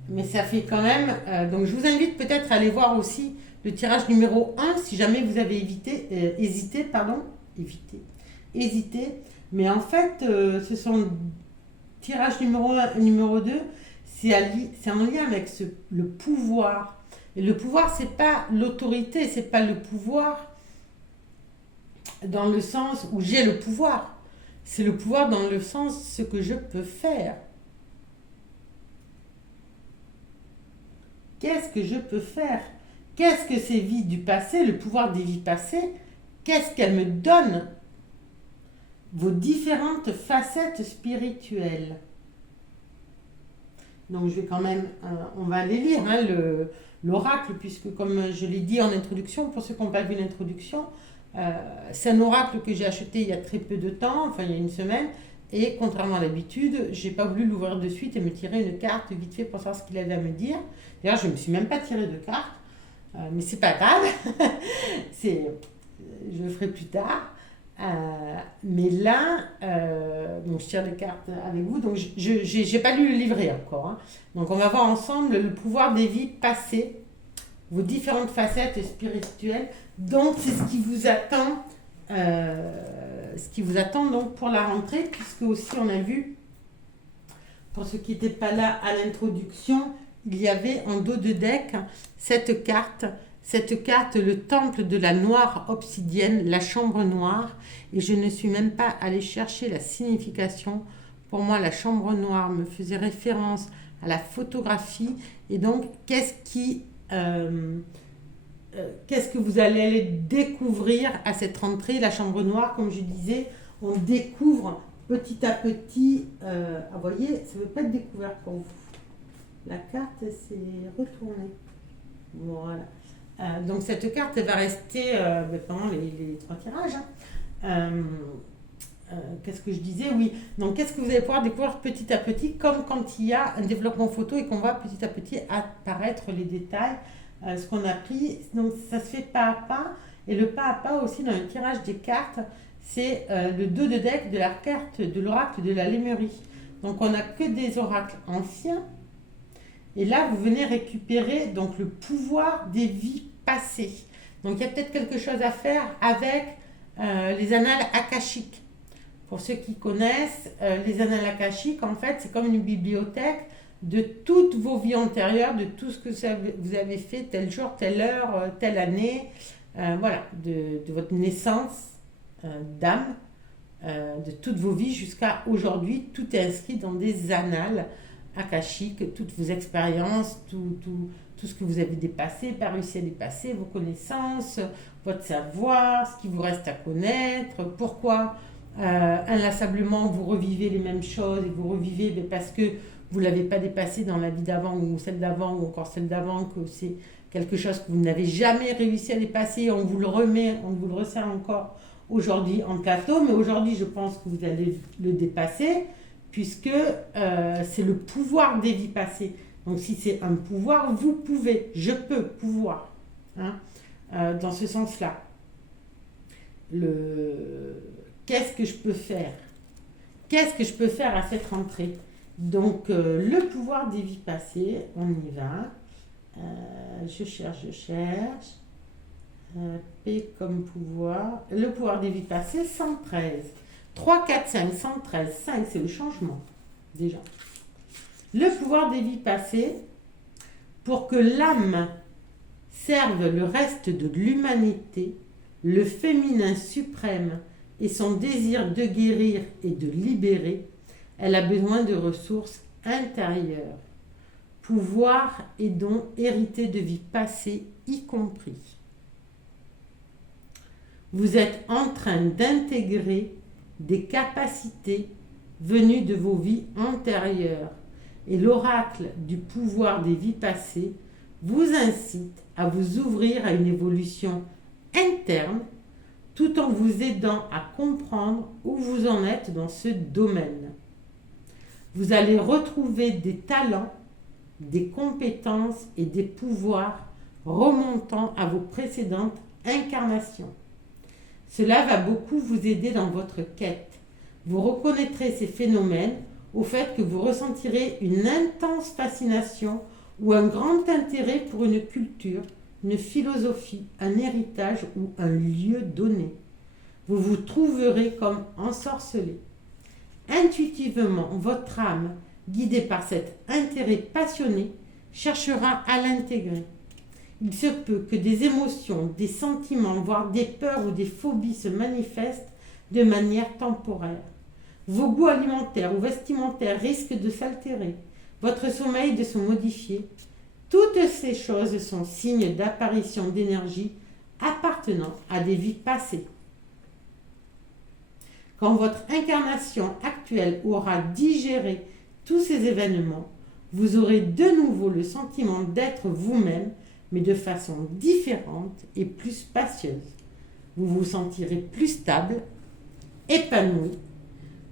mais ça fait quand même. Donc, je vous invite peut-être à aller voir aussi le tirage numéro 1 si jamais vous avez hésité, pardon. Hésité. Mais en fait, ce sont tirage numéro 1 et numéro 2. C'est en lien avec le pouvoir. Et le pouvoir, c'est pas l'autorité, c'est pas le pouvoir dans le sens où j'ai le pouvoir. C'est le pouvoir dans le sens ce que je peux faire. Qu'est-ce que je peux faire? Qu'est-ce que ces vies du passé, le pouvoir des vies passées, qu'est-ce qu'elles me donnent? Vos différentes facettes spirituelles. Donc je vais quand même, on va aller lire hein, l'oracle, puisque comme je l'ai dit en introduction, pour ceux qui n'ont pas vu l'introduction, c'est un oracle que j'ai acheté il y a très peu de temps, enfin il y a une semaine, et contrairement à l'habitude, j'ai pas voulu l'ouvrir de suite et me tirer une carte vite fait pour savoir ce qu'il avait à me dire. D'ailleurs, je ne me suis même pas tiré de carte, mais c'est pas grave, je le ferai plus tard. Mais là, donc je tire les cartes avec vous, donc je n'ai pas lu le livret encore. Hein. Donc on va voir ensemble le pouvoir des vies passées, vos différentes facettes spirituelles. Donc c'est ce qui vous attend donc pour la rentrée, puisque aussi on a vu, pour ceux qui n'étaient pas là à l'introduction, il y avait en dos de deck cette carte, le temple de la noire obsidienne, la chambre noire, et je ne suis même pas allée chercher la signification. Pour moi, la chambre noire me faisait référence à la photographie, et donc qu'est-ce que vous allez aller découvrir à cette rentrée? La chambre noire, comme je disais, on découvre petit à petit, vous voyez, ça ne veut pas être découvert pour vous. La carte s'est retournée. Voilà. Donc cette carte elle va rester pendant les 3 tirages. Hein. Qu'est-ce que je disais? Oui. Donc qu'est-ce que vous allez pouvoir découvrir petit à petit, comme quand il y a un développement photo et qu'on voit petit à petit apparaître les détails, ce qu'on a pris. Donc ça se fait pas à pas. Et le pas à pas aussi dans le tirage des cartes, c'est le dos de deck de la carte de l'oracle de la Lémurie. Donc on n'a que des oracles anciens. Et là, vous venez récupérer donc le pouvoir des vies passées. Donc il y a peut-être quelque chose à faire avec les annales akashiques. Pour ceux qui connaissent, les annales akashiques, en fait, c'est comme une bibliothèque de toutes vos vies antérieures, de tout ce que vous avez fait, tel jour, telle heure, telle année, voilà, de votre naissance d'âme, de toutes vos vies jusqu'à aujourd'hui. Tout est inscrit dans des annales akashiques, toutes vos expériences, tout ce que vous avez dépassé, pas réussi à dépasser, vos connaissances, votre savoir, ce qui vous reste à connaître, pourquoi inlassablement vous revivez les mêmes choses et vous revivez parce que vous ne l'avez pas dépassé dans la vie d'avant ou celle d'avant ou encore celle d'avant, que c'est quelque chose que vous n'avez jamais réussi à dépasser, on vous le remet, on vous le resserre encore aujourd'hui en plateau, mais aujourd'hui je pense que vous allez le dépasser puisque c'est le pouvoir des vies passées. Donc si c'est un pouvoir, vous pouvez, je peux pouvoir, hein, dans ce sens-là. Qu'est-ce que je peux faire? Qu'est-ce que je peux faire à cette rentrée? Donc le pouvoir des vies passées, on y va. Je cherche. P comme pouvoir. Le pouvoir des vies passées, 113. 3, 4, 5, 113. 5, c'est le changement, déjà. Le pouvoir des vies passées, pour que l'âme serve le reste de l'humanité, le féminin suprême et son désir de guérir et de libérer, elle a besoin de ressources intérieures, pouvoirs et dons hérités de vies passées y compris. Vous êtes en train d'intégrer des capacités venues de vos vies antérieures. et l'oracle du pouvoir des vies passées vous incite à vous ouvrir à une évolution interne tout en vous aidant à comprendre où vous en êtes dans ce domaine. Vous allez retrouver des talents, des compétences et des pouvoirs remontant à vos précédentes incarnations. Cela va beaucoup vous aider dans votre quête. Vous reconnaîtrez ces phénomènes au fait que vous ressentirez une intense fascination ou un grand intérêt pour une culture, une philosophie, un héritage ou un lieu donné. Vous vous trouverez comme ensorcelé. Intuitivement, votre âme, guidée par cet intérêt passionné, cherchera à l'intégrer. Il se peut que des émotions, des sentiments, voire des peurs ou des phobies se manifestent de manière temporaire. Vos goûts alimentaires ou vestimentaires risquent de s'altérer, votre sommeil de se modifier. Toutes ces choses sont signes d'apparition d'énergie appartenant à des vies passées. Quand votre incarnation actuelle aura digéré tous ces événements, vous aurez de nouveau le sentiment d'être vous-même, mais de façon différente et plus spacieuse. Vous vous sentirez plus stable, épanoui,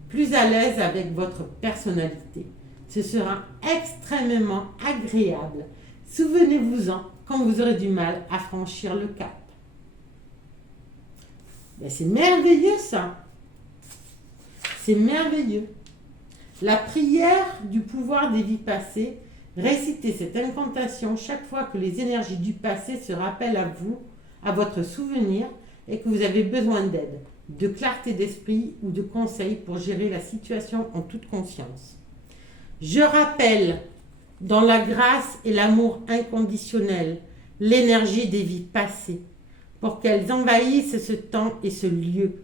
plus à l'aise avec votre personnalité. Ce sera extrêmement agréable. Souvenez-vous-en quand vous aurez du mal à franchir le cap. Ben, c'est merveilleux ça. C'est merveilleux. La prière du pouvoir des vies passées, récitez cette incantation chaque fois que les énergies du passé se rappellent à vous, à votre souvenir et que vous avez besoin d'aide, de clarté d'esprit ou de conseils pour gérer la situation en toute conscience. Je rappelle, dans la grâce et l'amour inconditionnel, l'énergie des vies passées, pour qu'elles envahissent ce temps et ce lieu.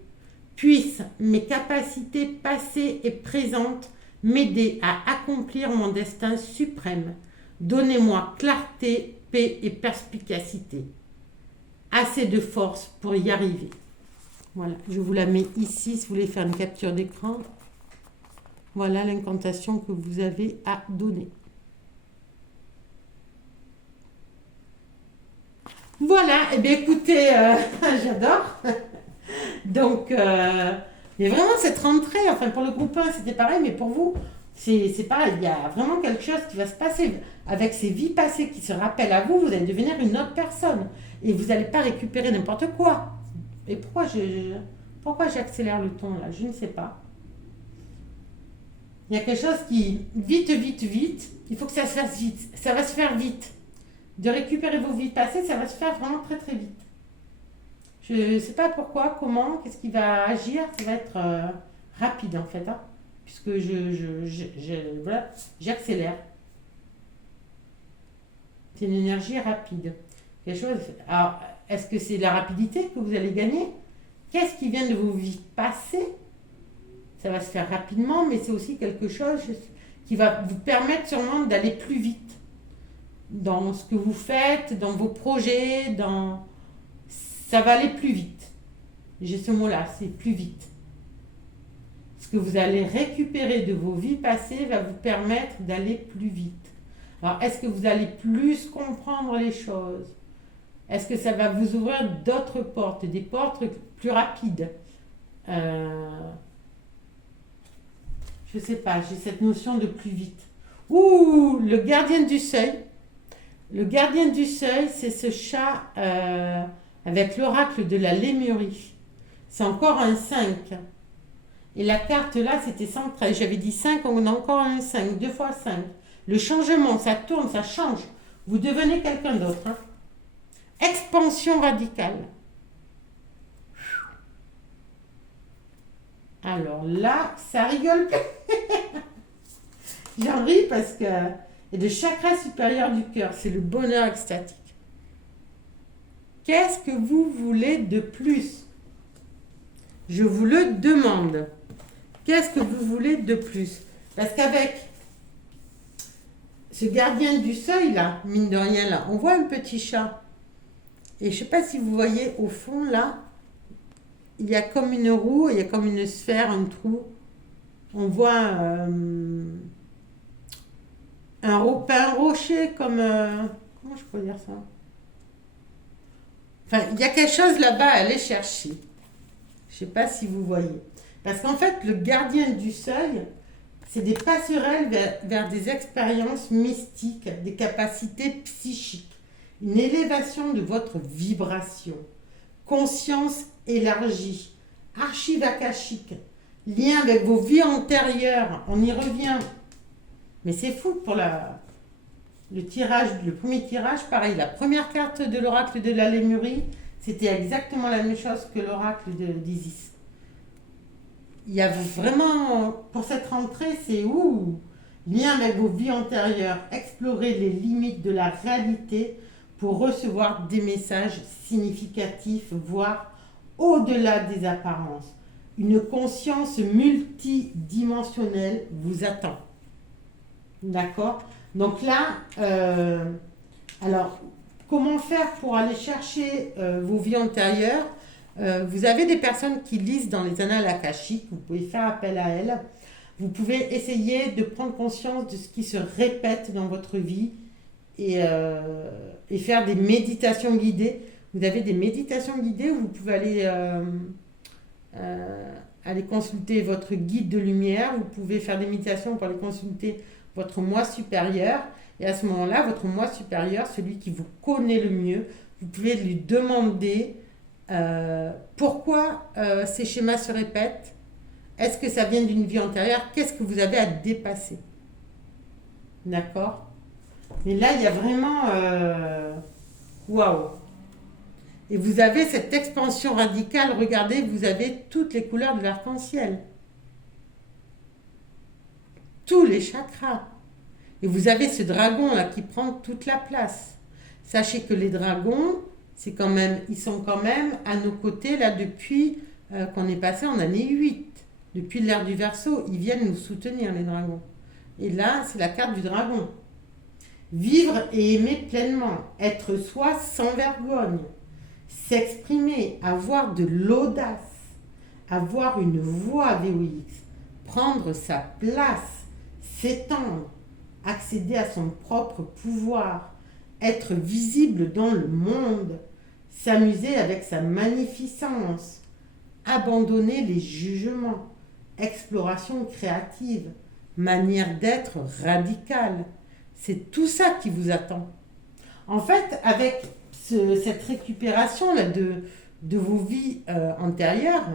Puissent mes capacités passées et présentes m'aider à accomplir mon destin suprême. Donnez-moi clarté, paix et perspicacité. Assez de force pour y arriver. Voilà, je vous la mets ici si vous voulez faire une capture d'écran. Voilà l'incantation que vous avez à donner. Voilà, et bien écoutez, j'adore. Donc, mais vraiment cette rentrée, enfin pour le groupe 1 c'était pareil, mais pour vous, c'est pareil, il y a vraiment quelque chose qui va se passer. Avec ces vies passées qui se rappellent à vous, vous allez devenir une autre personne. Et vous n'allez pas récupérer n'importe quoi. Et pourquoi j'accélère le ton là? Je ne sais pas. Il y a quelque chose qui, vite, il faut que ça se fasse vite. Ça va se faire vite. De récupérer vos vies passées, ça va se faire vraiment très très vite. Je ne sais pas pourquoi, comment, qu'est-ce qui va agir, ça va être rapide en fait, hein, puisque voilà, j'accélère. C'est une énergie rapide. Quelque chose. Alors, est-ce que c'est la rapidité que vous allez gagner? Qu'est-ce qui vient de vos vies passées? Ça va se faire rapidement, mais c'est aussi quelque chose qui va vous permettre sûrement d'aller plus vite dans ce que vous faites, dans vos projets, ça va aller plus vite. J'ai ce mot-là, c'est plus vite. Ce que vous allez récupérer de vos vies passées va vous permettre d'aller plus vite. Alors, est-ce que vous allez plus comprendre les choses? Est-ce que ça va vous ouvrir d'autres portes, des portes plus rapides? Je ne sais pas, j'ai cette notion de plus vite. Ouh, le gardien du seuil. Le gardien du seuil, c'est ce chat avec l'oracle de la Lémurie. C'est encore un 5. Et la carte là, c'était 113. J'avais dit 5, on a encore un 5, 2 fois 5. Le changement, ça tourne, ça change. Vous devenez quelqu'un d'autre. Hein. Expansion radicale. Alors là, ça rigole. J'en ris parce que... Et le chakra supérieur du cœur, c'est le bonheur extatique. Qu'est-ce que vous voulez de plus? Je vous le demande. Qu'est-ce que vous voulez de plus? Parce qu'avec ce gardien du seuil là, mine de rien là, on voit un petit chat. Et je ne sais pas si vous voyez au fond là, il y a comme une roue, il y a comme une sphère, un trou. On voit pas un rocher comme... comment je peux dire ça? Enfin, il y a quelque chose là-bas à aller chercher. Je ne sais pas si vous voyez. Parce qu'en fait, le gardien du seuil, c'est des passerelles vers des expériences mystiques, des capacités psychiques, une élévation de votre vibration, conscience élargie, archive akashique, lien avec vos vies antérieures, on y revient. Mais c'est fou pour le tirage, le premier tirage, pareil, la première carte de l'oracle de la Lémurie, c'était exactement la même chose que l'oracle d'Isis. Il y a vraiment, pour cette rentrée, c'est lien avec vos vies antérieures, explorer les limites de la réalité pour recevoir des messages significatifs, voire au-delà des apparences. Une conscience multidimensionnelle vous attend. D'accord? Donc là, alors, comment faire pour aller chercher vos vies antérieures? Vous avez des personnes qui lisent dans les annales akashiques, vous pouvez faire appel à elles. Vous pouvez essayer de prendre conscience de ce qui se répète dans votre vie et faire des méditations guidées. Vous avez des méditations guidées où vous pouvez aller consulter votre guide de lumière. Vous pouvez faire des méditations pour aller consulter votre moi supérieur. Et à ce moment-là, votre moi supérieur, celui qui vous connaît le mieux, vous pouvez lui demander pourquoi ces schémas se répètent. Est-ce que ça vient d'une vie antérieure? Qu'est-ce que vous avez à dépasser? D'accord? Mais là, il y a vraiment... waouh! Et vous avez cette expansion radicale. Regardez, vous avez toutes les couleurs de l'arc-en-ciel. Tous les chakras. Et vous avez ce dragon-là qui prend toute la place. Sachez que les dragons, ils sont quand même à nos côtés là depuis qu'on est passé en année 8. Depuis l'ère du Verseau, ils viennent nous soutenir, les dragons. Et là, c'est la carte du dragon. Vivre et aimer pleinement, être soi sans vergogne, s'exprimer, avoir de l'audace, avoir une voix VOX, prendre sa place, s'étendre, accéder à son propre pouvoir, être visible dans le monde, s'amuser avec sa magnificence, abandonner les jugements, exploration créative, manière d'être radicale. C'est tout ça qui vous attend. En fait, avec cette récupération là, de vos vies antérieures,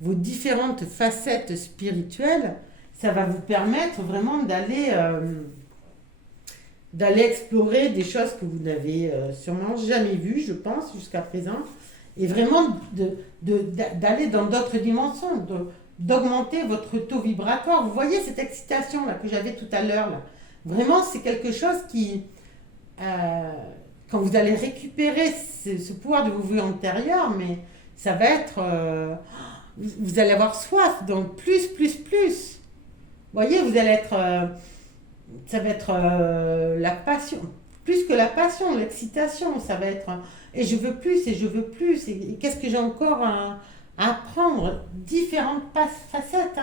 vos différentes facettes spirituelles, ça va vous permettre vraiment d'aller explorer des choses que vous n'avez sûrement jamais vues, je pense, jusqu'à présent, et vraiment d'aller dans d'autres dimensions, d'augmenter votre taux vibratoire. Vous voyez cette excitation là que j'avais tout à l'heure là. Vraiment, c'est quelque chose qui, quand vous allez récupérer ce pouvoir de vos vies antérieures, mais ça va être, vous allez avoir soif, donc plus. Vous voyez, vous allez être, ça va être la passion, plus que la passion, l'excitation, ça va être, et je veux plus, et qu'est-ce que j'ai encore à apprendre, différentes facettes,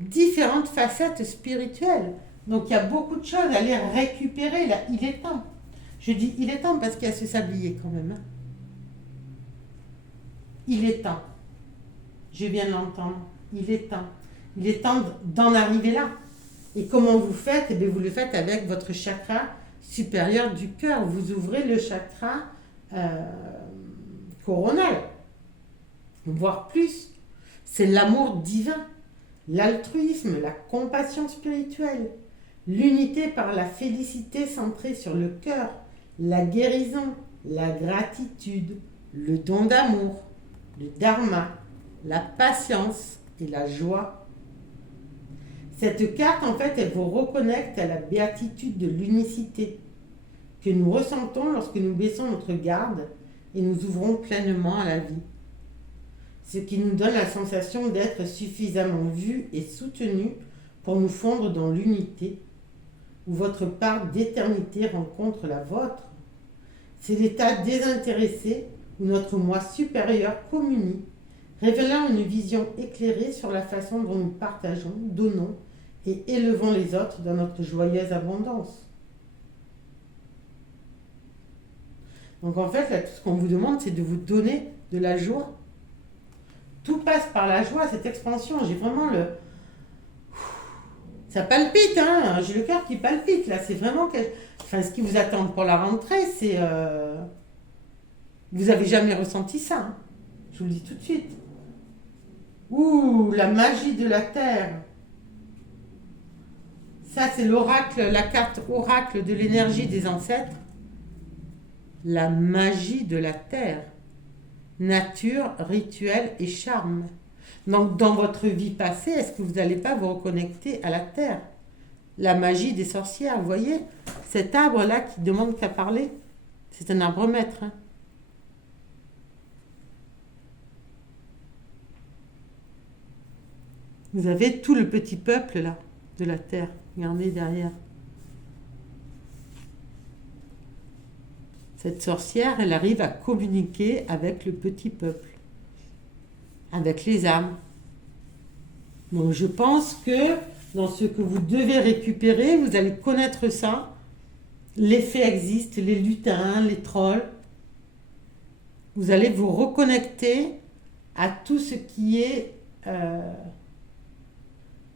différentes facettes spirituelles. Donc il y a beaucoup de choses à aller récupérer, là, il est temps. Je dis il est temps parce qu'il y a ce sablier quand même. Il est temps. Je viens de l'entendre. Il est temps. Il est temps d'en arriver là. Et comment vous faites? Eh bien, vous le faites avec votre chakra supérieur du cœur. Vous ouvrez le chakra coronal, voire plus. C'est l'amour divin, l'altruisme, la compassion spirituelle, l'unité par la félicité centrée sur le cœur, la guérison, la gratitude, le don d'amour, le dharma, la patience et la joie. Cette carte, en fait, elle vous reconnecte à la béatitude de l'unicité que nous ressentons lorsque nous baissons notre garde et nous ouvrons pleinement à la vie. Ce qui nous donne la sensation d'être suffisamment vus et soutenus pour nous fondre dans l'unité, où votre part d'éternité rencontre la vôtre. C'est l'état désintéressé où notre moi supérieur communie, révélant une vision éclairée sur la façon dont nous partageons, donnons et élevons les autres dans notre joyeuse abondance. Donc en fait, là, tout ce qu'on vous demande, c'est de vous donner de la joie. Tout passe par la joie, cette expansion. J'ai vraiment le... Ça palpite, hein. J'ai le cœur qui palpite, là. C'est vraiment... Enfin, ce qui vous attend pour la rentrée, c'est... Vous n'avez jamais ressenti ça, hein. Je vous le dis tout de suite. Ouh, la magie de la Terre. Ça, c'est l'oracle, la carte oracle de l'énergie des ancêtres. La magie de la Terre. Nature, rituel et charme. Donc, dans votre vie passée, est-ce que vous n'allez pas vous reconnecter à la Terre? La magie des sorcières, vous voyez? Cet arbre-là qui demande qu'à parler, c'est un arbre maître, hein. Vous avez tout le petit peuple, là, de la Terre. Regardez derrière. Cette sorcière, elle arrive à communiquer avec le petit peuple, avec les âmes. Donc je pense que dans ce que vous devez récupérer, vous allez connaître ça. Les fées existent, les lutins, les trolls. Vous allez vous reconnecter à tout ce qui est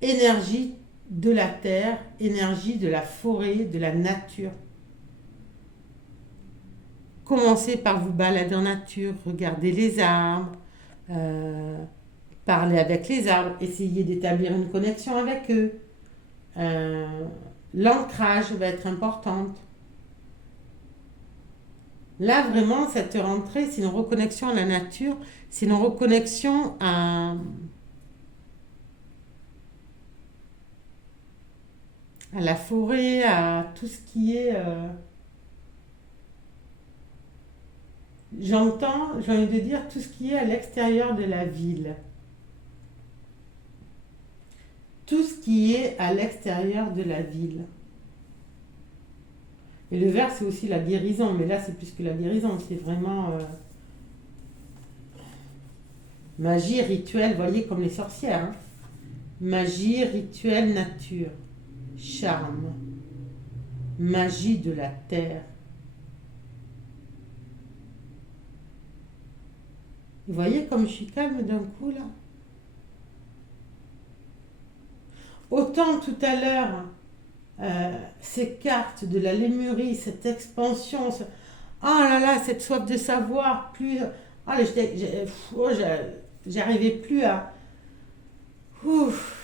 énergie de la terre, énergie de la forêt, de la nature. Commencez par vous balader en nature, regardez les arbres, parlez avec les arbres, essayez d'établir une connexion avec eux. L'ancrage va être importante. Là, vraiment, cette rentrée, c'est une reconnexion à la nature, c'est une reconnexion à la forêt, à tout ce qui est... j'ai envie de dire, tout ce qui est à l'extérieur de la ville. Tout ce qui est à l'extérieur de la ville. Et le vert, c'est aussi la guérison, mais là, c'est plus que la guérison, c'est vraiment magie, rituel, voyez, comme les sorcières, hein. Magie, rituel, nature, charme, magie de la terre. Vous voyez comme je suis calme d'un coup, là? Autant tout à l'heure, ces cartes de la Lémurie, cette expansion, oh là là, cette soif de savoir, plus... j'arrivais plus à... Ouf.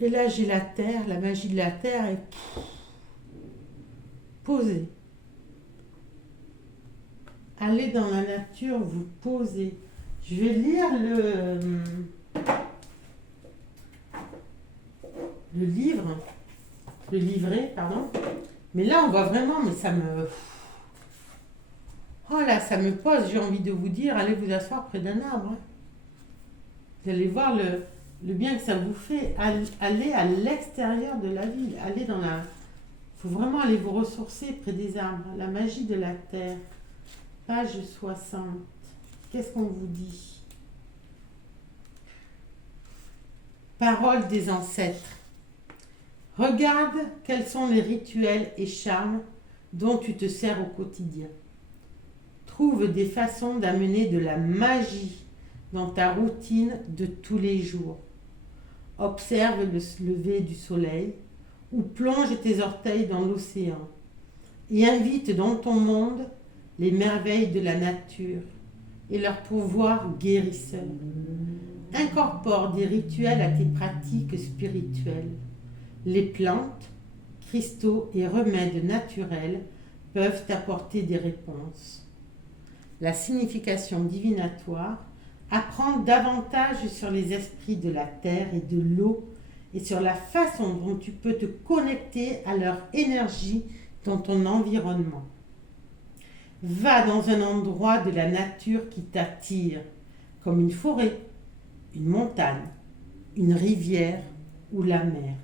Et là, j'ai la terre, la magie de la terre est posée. Allez dans la nature, vous posez. Je vais lire le livret, pardon. Mais là, on voit vraiment, mais ça me... Oh là, ça me pose, j'ai envie de vous dire, allez vous asseoir près d'un arbre, hein. Vous allez voir le bien que ça vous fait. Allez à l'extérieur de la ville, allez dans la... Il faut vraiment aller vous ressourcer près des arbres. La magie de la terre. Page 60. Qu'est-ce qu'on vous dit? Parole des ancêtres. Regarde quels sont les rituels et charmes dont tu te sers au quotidien. Trouve des façons d'amener de la magie dans ta routine de tous les jours. Observe le lever du soleil ou plonge tes orteils dans l'océan et invite dans ton monde les merveilles de la nature et leur pouvoir guérisseur. Incorpore des rituels à tes pratiques spirituelles. Les plantes, cristaux et remèdes naturels peuvent apporter des réponses. La signification divinatoire apprend davantage sur les esprits de la terre et de l'eau et sur la façon dont tu peux te connecter à leur énergie dans ton environnement. Va dans un endroit de la nature qui t'attire, comme une forêt, une montagne, une rivière ou la mer.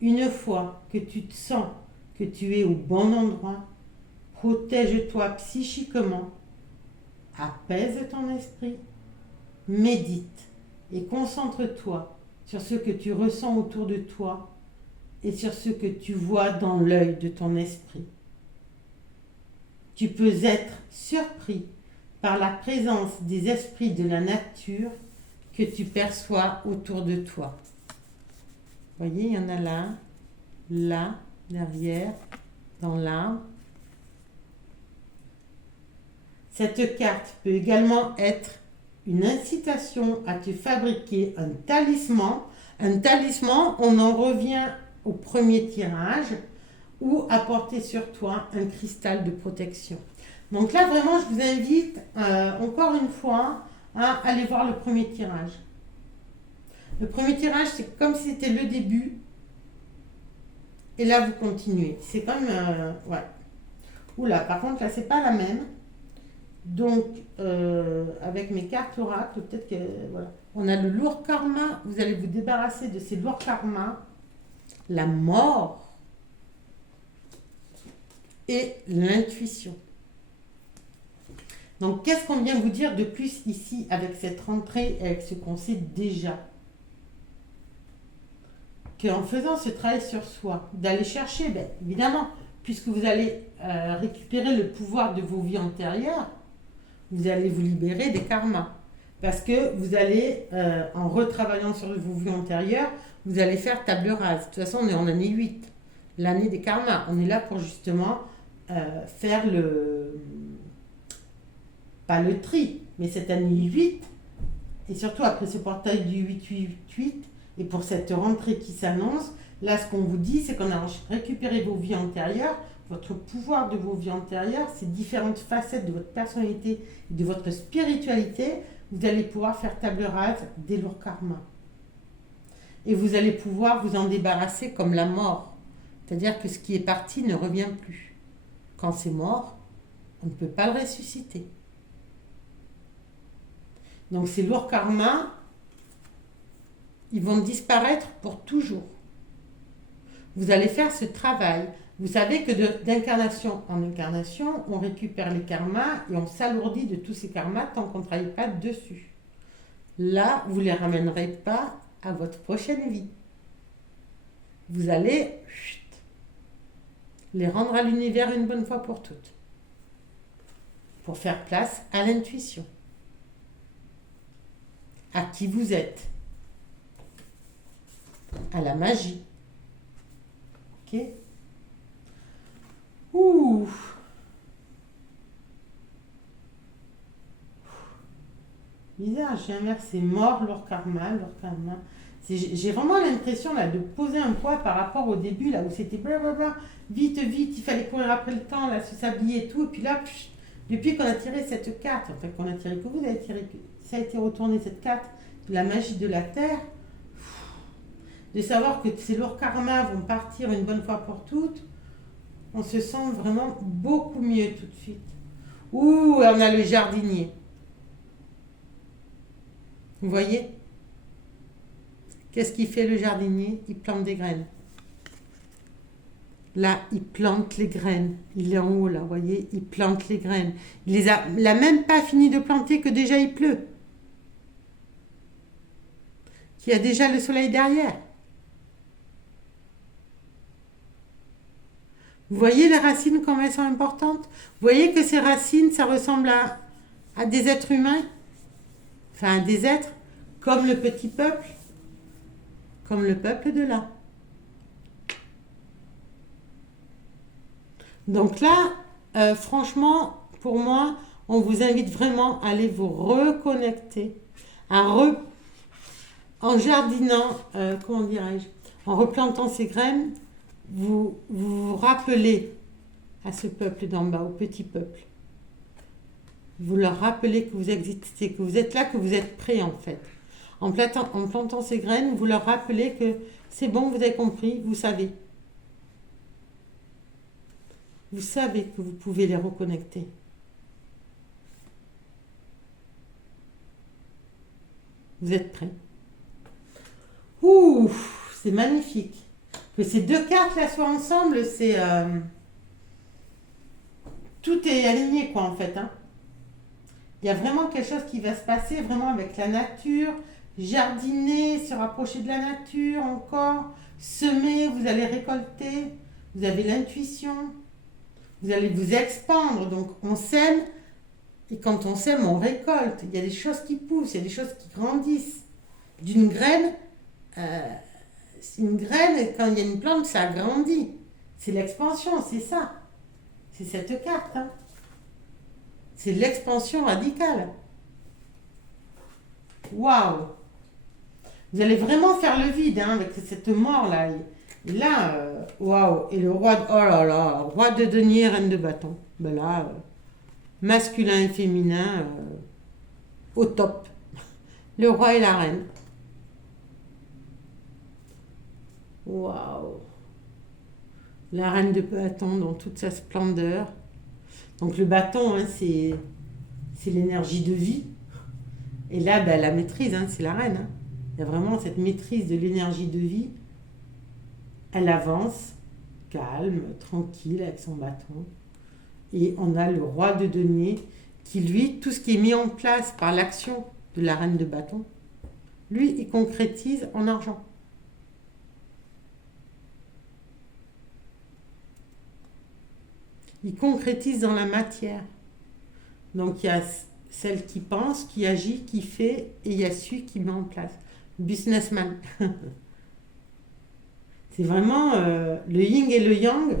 Une fois que tu te sens que tu es au bon endroit, protège-toi psychiquement, apaise ton esprit, médite et concentre-toi sur ce que tu ressens autour de toi et sur ce que tu vois dans l'œil de ton esprit. Tu peux être surpris par la présence des esprits de la nature que tu perçois autour de toi. Vous voyez, il y en a là, derrière, dans l'arbre. Cette carte peut également être une incitation à te fabriquer un talisman. Un talisman, on en revient au premier tirage, ou à porter sur toi un cristal de protection. Donc là, vraiment, je vous invite encore une fois à aller voir le premier tirage. Le premier tirage, c'est comme si c'était le début. Et là, vous continuez. C'est comme... ouais. Oula, par contre, là, c'est pas la même. Donc, avec mes cartes oracle, peut-être que... Voilà. On a le lourd karma. Vous allez vous débarrasser de ces lourds karmas. La mort. Et l'intuition. Donc, qu'est-ce qu'on vient vous dire de plus ici avec cette rentrée et avec ce qu'on sait déjà? Qu'en faisant ce travail sur soi, d'aller chercher, bien évidemment, puisque vous allez récupérer le pouvoir de vos vies antérieures, vous allez vous libérer des karmas. Parce que vous allez, en retravaillant sur vos vies antérieures, vous allez faire table rase. De toute façon, on est en année 8, l'année des karmas. On est là pour justement faire pas le tri, mais cette année 8, et surtout après ce portail du 8-8-8, et pour cette rentrée qui s'annonce, là ce qu'on vous dit, c'est qu'on a récupéré vos vies antérieures, votre pouvoir de vos vies antérieures, ces différentes facettes de votre personnalité et de votre spiritualité, vous allez pouvoir faire table rase des lourds karmas. Et vous allez pouvoir vous en débarrasser comme la mort. C'est-à-dire que ce qui est parti ne revient plus. Quand c'est mort, on ne peut pas le ressusciter. Donc ces lourds karmas, ils vont disparaître pour toujours. Vous allez faire ce travail. Vous savez que d'incarnation en incarnation, on récupère les karmas et on s'alourdit de tous ces karmas tant qu'on ne travaille pas dessus. Là, vous ne les ramènerez pas à votre prochaine vie. Vous allez les rendre à l'univers une bonne fois pour toutes. Pour faire place à l'intuition. À qui vous êtes. À la magie. Ok? Ouh! Bizarre, j'ai inversé mort, lourd karma. J'ai vraiment l'impression là de poser un poids par rapport au début là où c'était blablabla, vite, il fallait courir après le temps, là, se s'habiller et tout. Et puis là, depuis qu'on a tiré cette carte, enfin qu'on a tiré, que vous avez tiré, ça a été retourné cette carte, de la magie de la terre, de savoir que ces lourds karmas vont partir une bonne fois pour toutes, on se sent vraiment beaucoup mieux tout de suite. Ouh, on a le jardinier. Vous voyez? Qu'est-ce qu'il fait le jardinier? Il plante des graines. Là, il plante les graines. Il est en haut, là, vous voyez? Il plante les graines. Il n'a même pas fini de planter que déjà il pleut. Qu'il y a déjà le soleil derrière. Vous voyez les racines, comme elles sont importantes? Vous voyez que ces racines, ça ressemble à des êtres humains? Enfin, des êtres comme le petit peuple. Comme le peuple de là. Donc là, franchement, pour moi, on vous invite vraiment à aller vous reconnecter, en jardinant, comment dirais-je, en replantant ces graines, vous vous rappelez à ce peuple d'en bas, au petit peuple. Vous leur rappelez que vous existez, que vous êtes là, que vous êtes prêts en fait. En plantant ces graines, vous leur rappelez que c'est bon, vous avez compris, vous savez. Vous savez que vous pouvez les reconnecter. Vous êtes prêts? Ouh, c'est magnifique. Que ces deux cartes là soient ensemble, c'est... tout est aligné quoi en fait. Hein. Il y a vraiment quelque chose qui va se passer vraiment avec la nature, jardiner, se rapprocher de la nature encore, semer, vous allez récolter, vous avez l'intuition, vous allez vous expandre, donc on sème, et quand on sème, on récolte. Il y a des choses qui poussent, il y a des choses qui grandissent. D'une graine, euh, c'est une graine, et quand il y a une plante, ça grandit. C'est l'expansion, c'est ça. C'est cette carte. Hein. C'est l'expansion radicale. Waouh! Vous allez vraiment faire le vide hein, avec cette mort-là. Et là, waouh! Et le roi, oh là là, roi de denier, reine de bâton. Ben là, masculin et féminin, au top. Le roi et la reine. Waouh! La reine de bâton dans toute sa splendeur. Donc le bâton, hein, c'est l'énergie de vie. Et là, ben, la maîtrise, hein, c'est la reine. Hein. Il y a vraiment cette maîtrise de l'énergie de vie. Elle avance, calme, tranquille, avec son bâton. Et on a le roi de denier qui, lui, tout ce qui est mis en place par l'action de la reine de bâton, lui, il concrétise en argent. Il concrétise dans la matière. Donc il y a celle qui pense, qui agit, qui fait, et il y a celui qui met en place. Businessman. C'est vraiment le yin et le yang,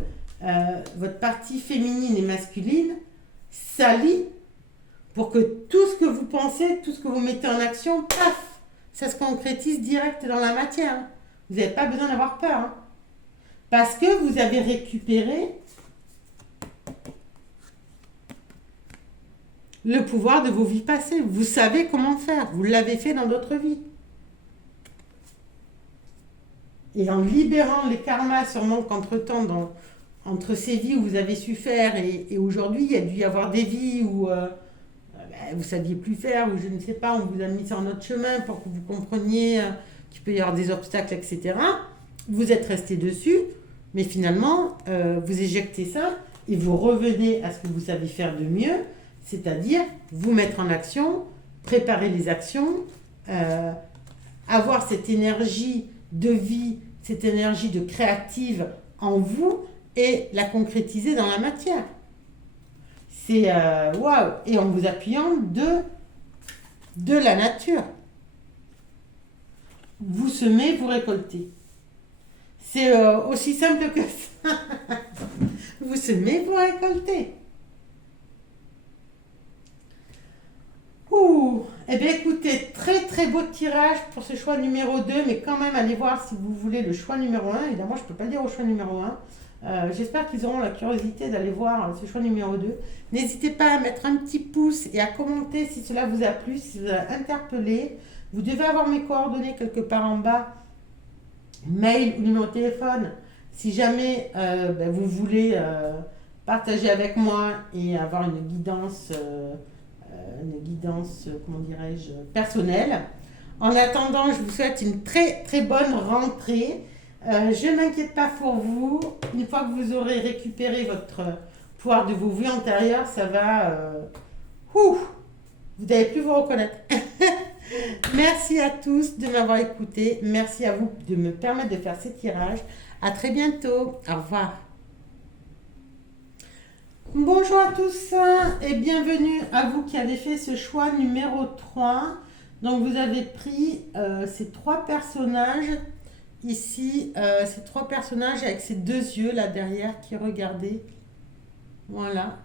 votre partie féminine et masculine s'allient pour que tout ce que vous pensez, tout ce que vous mettez en action, paf, ça se concrétise direct dans la matière. Hein. Vous n'avez pas besoin d'avoir peur. Hein. Parce que vous avez récupéré le pouvoir de vos vies passées. Vous savez comment faire. Vous l'avez fait dans d'autres vies. Et en libérant les karmas, sûrement qu'entre-temps, entre ces vies où vous avez su faire et aujourd'hui, il y a dû y avoir des vies où vous ne saviez plus faire, ou je ne sais pas, on vous a mis ça en autre chemin pour que vous compreniez qu'il peut y avoir des obstacles, etc. Vous êtes resté dessus, mais finalement, vous éjectez ça et vous revenez à ce que vous savez faire de mieux, c'est-à-dire vous mettre en action, préparer les actions, avoir cette énergie de vie, cette énergie de créative en vous et la concrétiser dans la matière. C'est waouh! Et en vous appuyant de la nature. Vous semez, vous récoltez. C'est aussi simple que ça. Vous semez, vous récoltez. Ouh! Eh bien écoutez, très très beau tirage pour ce choix numéro 2, mais quand même allez voir si vous voulez le choix numéro 1. Évidemment, je ne peux pas le dire au choix numéro 1. J'espère qu'ils auront la curiosité d'aller voir ce choix numéro 2. N'hésitez pas à mettre un petit pouce et à commenter si cela vous a plu, si vous a interpellé. Vous devez avoir mes coordonnées quelque part en bas, mail ou numéro de téléphone, si jamais vous voulez partager avec moi et avoir une guidance, comment dirais-je, personnelle. En attendant, je vous souhaite une très très bonne rentrée. Je ne m'inquiète pas pour vous. Une fois que vous aurez récupéré votre pouvoir de vos vies antérieures, ça va... vous n'allez plus vous reconnaître. Merci à tous de m'avoir écouté. Merci à vous de me permettre de faire ces tirages. À très bientôt. Au revoir. Bonjour à tous et bienvenue à vous qui avez fait ce choix numéro 3. Donc vous avez pris ces trois personnages. Ici, ces trois personnages avec ces deux yeux là derrière qui regardaient. Voilà,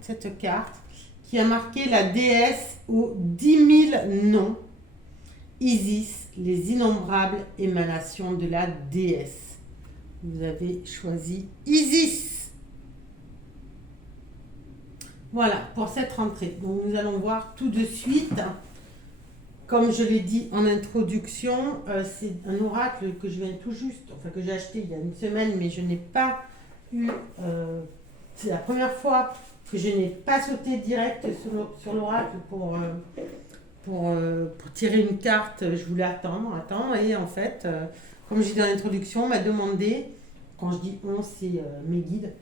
cette carte qui a marqué la déesse aux 10 000 noms. Isis, les innombrables émanations de la déesse. Vous avez choisi Isis. Voilà, pour cette rentrée. Donc nous allons voir tout de suite. Comme je l'ai dit en introduction, c'est un oracle que je viens tout juste, enfin que j'ai acheté il y a une semaine, mais je n'ai pas eu... c'est la première fois que je n'ai pas sauté direct sur l'oracle pour tirer une carte. Je voulais attendre, et en fait, comme j'ai dit dans l'introduction, on m'a demandé, quand je dis on, c'est mes guides,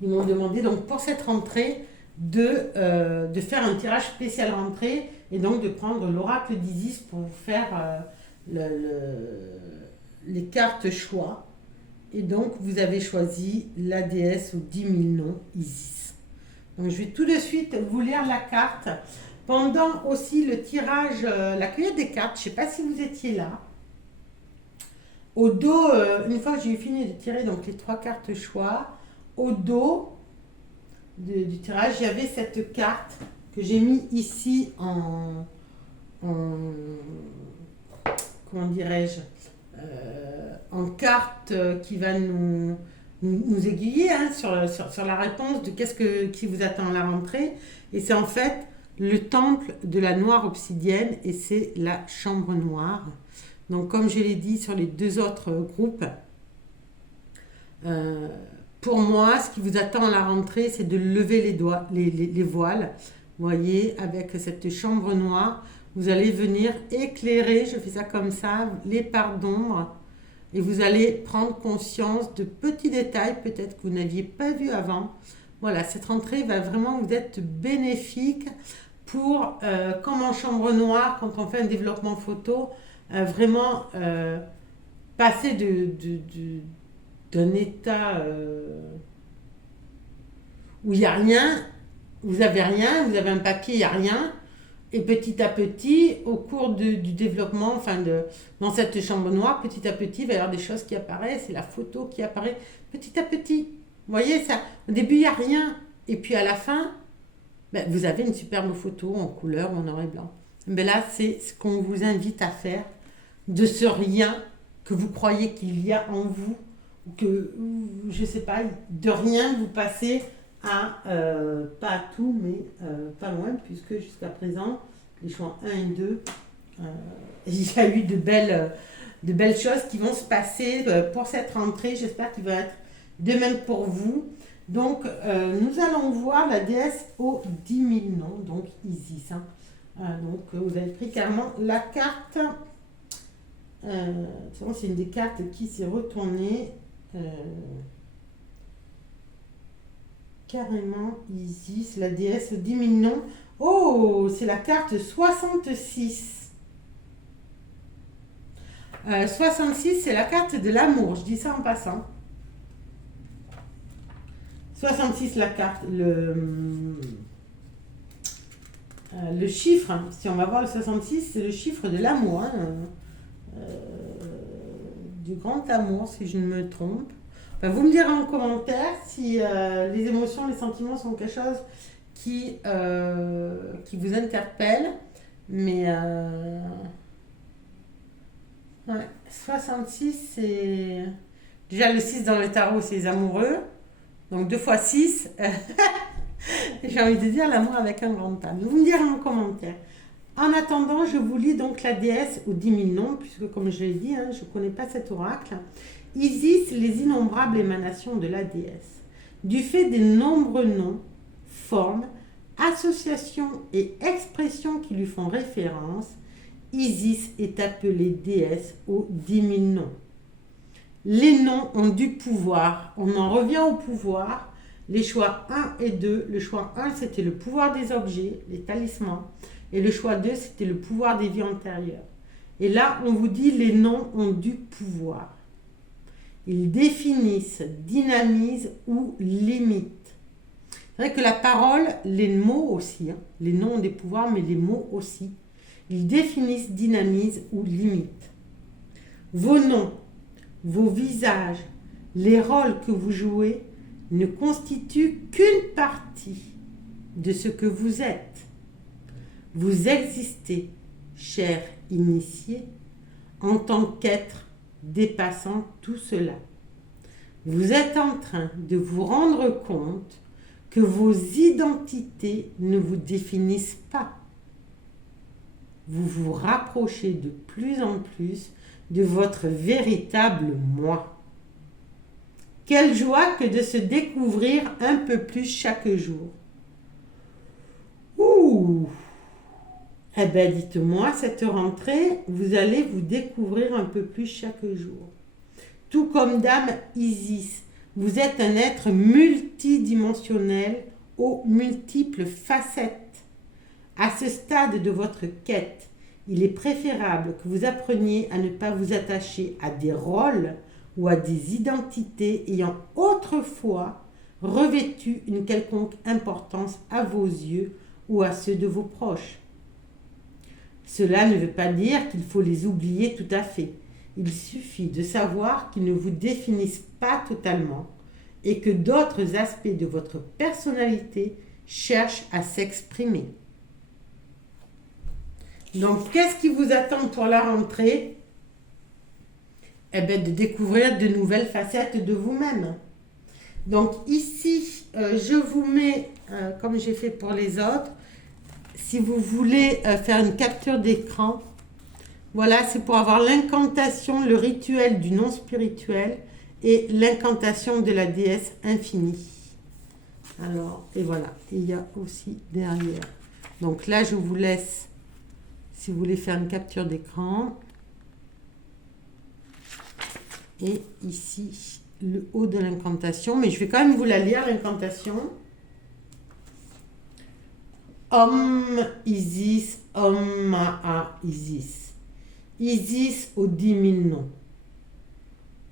ils m'ont demandé, donc pour cette rentrée, de faire un tirage spécial rentrée et donc de prendre l'oracle d'Isis pour vous faire les cartes choix. Et donc, vous avez choisi la déesse aux 10 000 noms, Isis. Donc, je vais tout de suite vous lire la carte. Pendant aussi le tirage, la cueillette des cartes, je ne sais pas si vous étiez là. Au dos, une fois que j'ai fini de tirer donc, les 3 cartes choix, au dos du tirage, il y avait cette carte que j'ai mis ici en comment dirais-je, en carte qui va nous aiguiller hein, sur la réponse de qui vous attend à la rentrée. Et c'est en fait le temple de la noire obsidienne et c'est la chambre noire. Donc comme je l'ai dit sur les 2 autres groupes, pour moi, ce qui vous attend à la rentrée, c'est de lever les voiles. Vous voyez, avec cette chambre noire, vous allez venir éclairer, je fais ça comme ça, les parts d'ombre. Et vous allez prendre conscience de petits détails, peut-être que vous n'aviez pas vu avant. Voilà, cette rentrée va vraiment vous être bénéfique pour, comme en chambre noire, quand on fait un développement photo, vraiment passer d'un état où il n'y a rien, vous avez rien, vous avez un papier, il n'y a rien, et petit à petit, au cours du développement, dans cette chambre noire, petit à petit, il va y avoir des choses qui apparaissent, c'est la photo qui apparaît petit à petit. Vous voyez ça, au début, il n'y a rien, et puis à la fin, vous avez une superbe photo en couleur ou en noir et blanc. Mais là, c'est ce qu'on vous invite à faire, de ce rien que vous croyez qu'il y a en vous, que, je ne sais pas, de rien vous passez à, pas à tout, mais pas loin, puisque jusqu'à présent, les choix 1 et 2, il y a eu de belles choses qui vont se passer pour cette rentrée. J'espère qu'il va être de même pour vous. Donc, nous allons voir la déesse aux 10 000 noms, donc Isis. Hein. Donc, vous avez pris carrément la carte. C'est une des cartes qui s'est retournée. Carrément Isis, la déesse aux 10 000 noms. Oh, c'est la carte 66. 66, c'est la carte de l'amour. Je dis ça en passant. 66, la carte, le chiffre, hein, si on va voir le 66, c'est le chiffre de l'amour, hein, du grand amour, si je ne me trompe. Enfin, vous me direz en commentaire si les émotions, les sentiments sont quelque chose qui vous interpelle. Mais ouais, 66, c'est... Déjà, le 6 dans le tarot, c'est les amoureux. Donc 2 fois 6, j'ai envie de dire l'amour avec un grand A. Vous me direz en commentaire. En attendant, je vous lis donc la déesse aux 10 000 noms, puisque comme je l'ai dit, hein, je ne connais pas cet oracle. Isis, les innombrables émanations de la déesse. Du fait des nombreux noms, formes, associations et expressions qui lui font référence, Isis est appelée déesse aux 10 000 noms. Les noms ont du pouvoir. On en revient au pouvoir. Les choix 1 et 2. Le choix 1, c'était le pouvoir des objets, les talismans. Et le choix 2, c'était le pouvoir des vies antérieures. Et là, on vous dit les noms ont du pouvoir. Ils définissent, dynamisent ou limitent. C'est vrai que la parole, les mots aussi, hein, les noms ont des pouvoirs, mais les mots aussi. Ils définissent, dynamisent ou limitent. Vos noms, vos visages, les rôles que vous jouez ne constituent qu'une partie de ce que vous êtes. Vous existez, cher initié, en tant qu'être dépassant tout cela. Vous êtes en train de vous rendre compte que vos identités ne vous définissent pas. Vous vous rapprochez de plus en plus de votre véritable moi. Quelle joie que de se découvrir un peu plus chaque jour. Ouh! Eh bien, dites-moi, cette rentrée, vous allez vous découvrir un peu plus chaque jour. Tout comme Dame Isis, vous êtes un être multidimensionnel aux multiples facettes. À ce stade de votre quête, il est préférable que vous appreniez à ne pas vous attacher à des rôles ou à des identités ayant autrefois revêtu une quelconque importance à vos yeux ou à ceux de vos proches. Cela ne veut pas dire qu'il faut les oublier tout à fait. Il suffit de savoir qu'ils ne vous définissent pas totalement et que d'autres aspects de votre personnalité cherchent à s'exprimer. Donc, qu'est-ce qui vous attend pour la rentrée? Eh bien, de découvrir de nouvelles facettes de vous-même. Donc, ici, je vous mets, comme j'ai fait pour les autres, si vous voulez faire une capture d'écran, voilà, c'est pour avoir l'incantation, le rituel du non spirituel et l'incantation de la déesse infinie. Alors, et voilà, il y a aussi derrière. Donc là, je vous laisse, si vous voulez faire une capture d'écran. Et ici, le haut de l'incantation, mais je vais quand même vous la lire, l'incantation. Om Isis, Om Maa Isis. Isis aux 10 000 noms.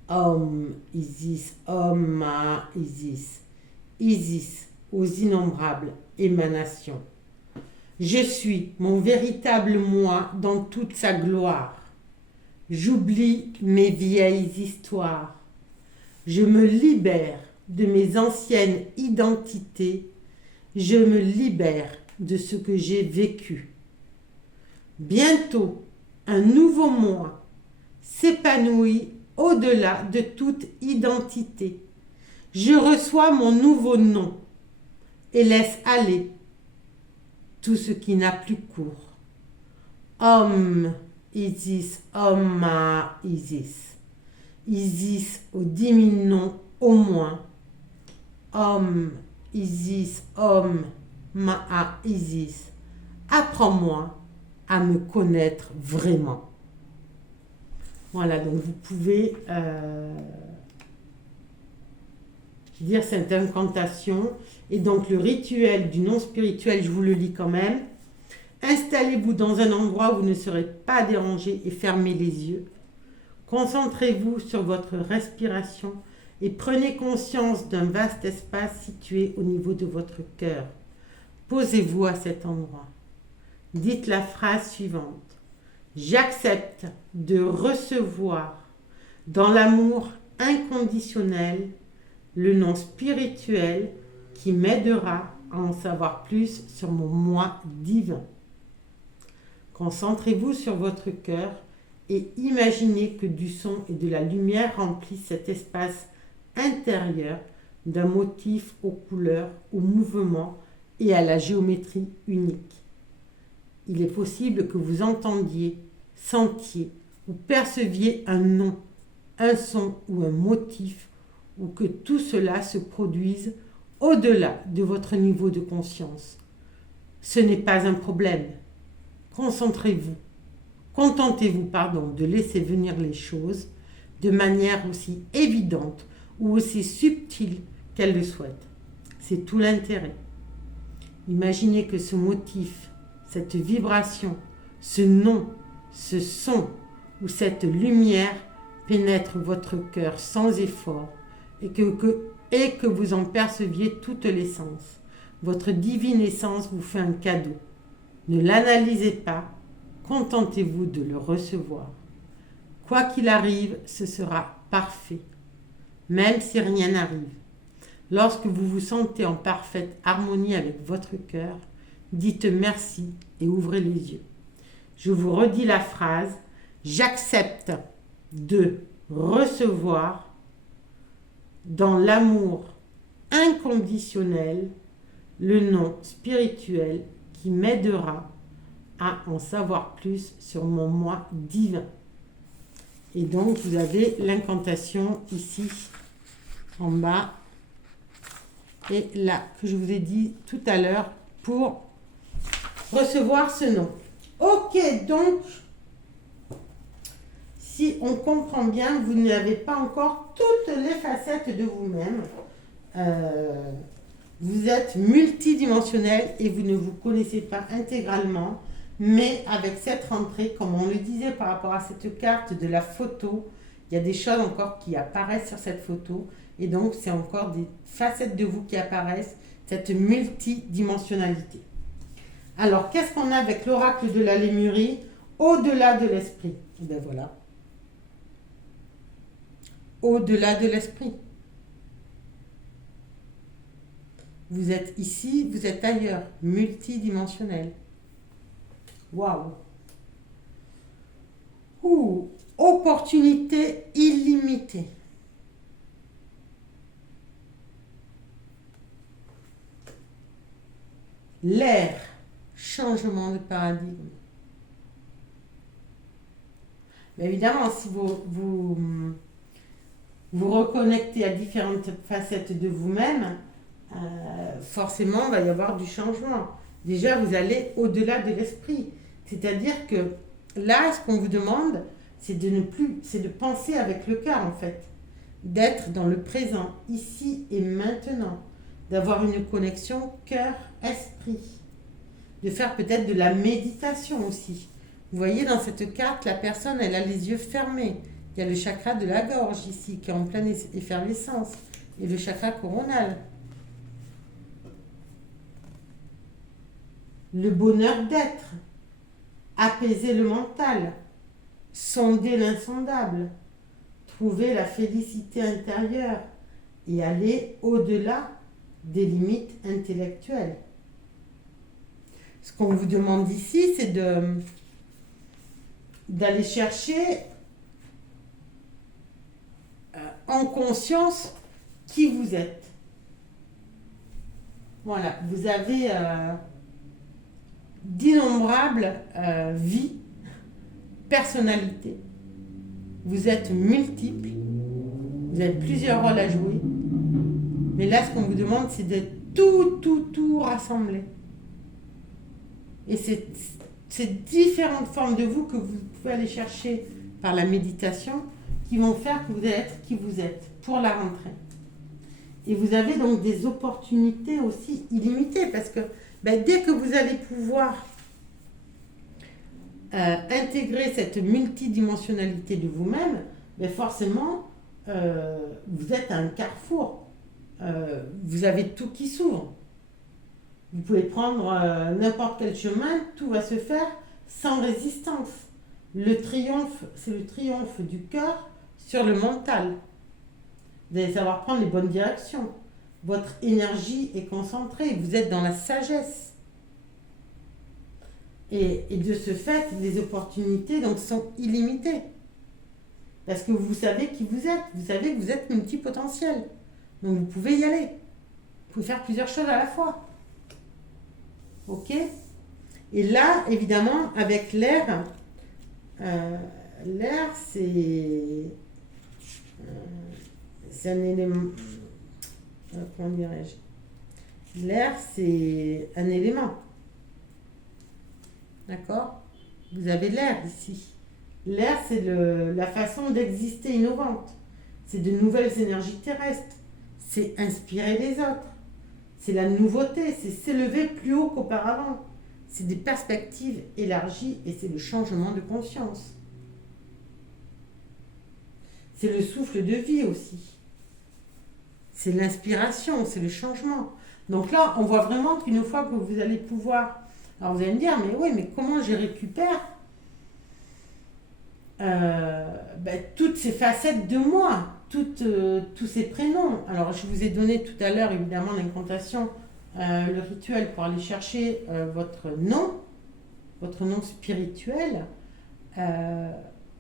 Om Isis, Om Maa Isis. Isis aux innombrables émanations. Je suis mon véritable moi dans toute sa gloire. J'oublie mes vieilles histoires. Je me libère de mes anciennes identités. Je me libère de ce que j'ai vécu. Bientôt, un nouveau moi s'épanouit au-delà de toute identité. Je reçois mon nouveau nom et laisse aller tout ce qui n'a plus cours. Om Isis, Om Ma Isis. Isis aux 10 000 noms au moins. Om Isis, Om Ma Isis. Apprends-moi à me connaître vraiment. Voilà, donc vous pouvez dire cette incantation. Et donc le rituel du non spirituel, je vous le lis quand même. Installez-vous dans un endroit où vous ne serez pas dérangé et fermez les yeux. Concentrez-vous sur votre respiration et prenez conscience d'un vaste espace situé au niveau de votre cœur. Posez-vous à cet endroit. Dites la phrase suivante. J'accepte de recevoir dans l'amour inconditionnel le nom spirituel qui m'aidera à en savoir plus sur mon moi divin. Concentrez-vous sur votre cœur et imaginez que du son et de la lumière remplissent cet espace intérieur d'un motif aux couleurs, aux mouvements et à la géométrie unique. Il est possible que vous entendiez, sentiez ou perceviez un nom, un son ou un motif, ou que tout cela se produise au-delà de votre niveau de conscience. Ce n'est pas un problème. Concentrez-vous, contentez-vous, de laisser venir les choses de manière aussi évidente ou aussi subtile qu'elle le souhaite. C'est tout l'intérêt. Imaginez que ce motif, cette vibration, ce nom, ce son ou cette lumière pénètre votre cœur sans effort et que vous en perceviez toute l'essence. Votre divine essence vous fait un cadeau. Ne l'analysez pas, contentez-vous de le recevoir. Quoi qu'il arrive, ce sera parfait, même si rien n'arrive. Lorsque vous vous sentez en parfaite harmonie avec votre cœur, dites merci et ouvrez les yeux. Je vous redis la phrase, j'accepte de recevoir dans l'amour inconditionnel le nom spirituel qui m'aidera à en savoir plus sur mon moi divin. Et donc, vous avez l'incantation ici, en bas, et là, que je vous ai dit tout à l'heure, pour recevoir ce nom. Ok, donc, si on comprend bien, vous n'avez pas encore toutes les facettes de vous-même. Vous êtes multidimensionnel et vous ne vous connaissez pas intégralement, mais avec cette rentrée, comme on le disait par rapport à cette carte de la photo, il y a des choses encore qui apparaissent sur cette photo et donc c'est encore des facettes de vous qui apparaissent, cette multidimensionnalité. Alors, qu'est-ce qu'on a avec l'oracle de la Lémurie au-delà de l'esprit? Et bien voilà. Au-delà de l'esprit. Vous êtes ici, vous êtes ailleurs, multidimensionnel. Waouh! Ouh! Opportunité illimitée. L'air, changement de paradigme. Mais évidemment, si vous reconnectez à différentes facettes de vous-même, forcément, il va y avoir du changement. Déjà, vous allez au-delà de l'esprit. C'est-à-dire que là, ce qu'on vous demande, c'est de penser avec le cœur, en fait. D'être dans le présent, ici et maintenant. D'avoir une connexion cœur-esprit. De faire peut-être de la méditation aussi. Vous voyez, dans cette carte, la personne, elle a les yeux fermés. Il y a le chakra de la gorge ici, qui est en pleine effervescence. Et le chakra coronal. Le bonheur d'être, apaiser le mental, sonder l'insondable, trouver la félicité intérieure et aller au-delà des limites intellectuelles. Ce qu'on vous demande ici, c'est d'aller chercher en conscience qui vous êtes. Voilà, vous avez d'innombrables vies, personnalités. Vous êtes multiples. Vous avez plusieurs rôles à jouer. Mais là, ce qu'on vous demande, c'est de tout rassembler. Et ces différentes formes de vous que vous pouvez aller chercher par la méditation qui vont faire que vous allez être qui vous êtes pour la rentrée. Et vous avez donc des opportunités aussi illimitées parce que dès que vous allez pouvoir intégrer cette multidimensionnalité de vous-même, forcément, vous êtes à un carrefour. Vous avez tout qui s'ouvre. Vous pouvez prendre n'importe quel chemin, tout va se faire sans résistance. Le triomphe, c'est le triomphe du cœur sur le mental. Vous allez savoir prendre les bonnes directions. Votre énergie est concentrée, vous êtes dans la sagesse. Et de ce fait, les opportunités donc, sont illimitées. Parce que vous savez qui vous êtes, vous savez que vous êtes multipotentiel. Donc vous pouvez y aller. Vous pouvez faire plusieurs choses à la fois. Ok? Et là, évidemment, avec l'air, l'air, c'est un élément. Comment dirais-je? L'air, c'est un élément. D'accord? Vous avez l'air ici. L'air, c'est la façon d'exister innovante. C'est de nouvelles énergies terrestres. C'est inspirer les autres. C'est la nouveauté. C'est s'élever plus haut qu'auparavant. C'est des perspectives élargies et c'est le changement de conscience. C'est le souffle de vie aussi. C'est l'inspiration, c'est le changement. Donc là, on voit vraiment qu'une fois que vous allez pouvoir... Alors vous allez me dire, mais oui, mais comment je récupère toutes ces facettes de moi, tous ces prénoms. Alors je vous ai donné tout à l'heure, évidemment, l'incantation, le rituel pour aller chercher votre nom spirituel.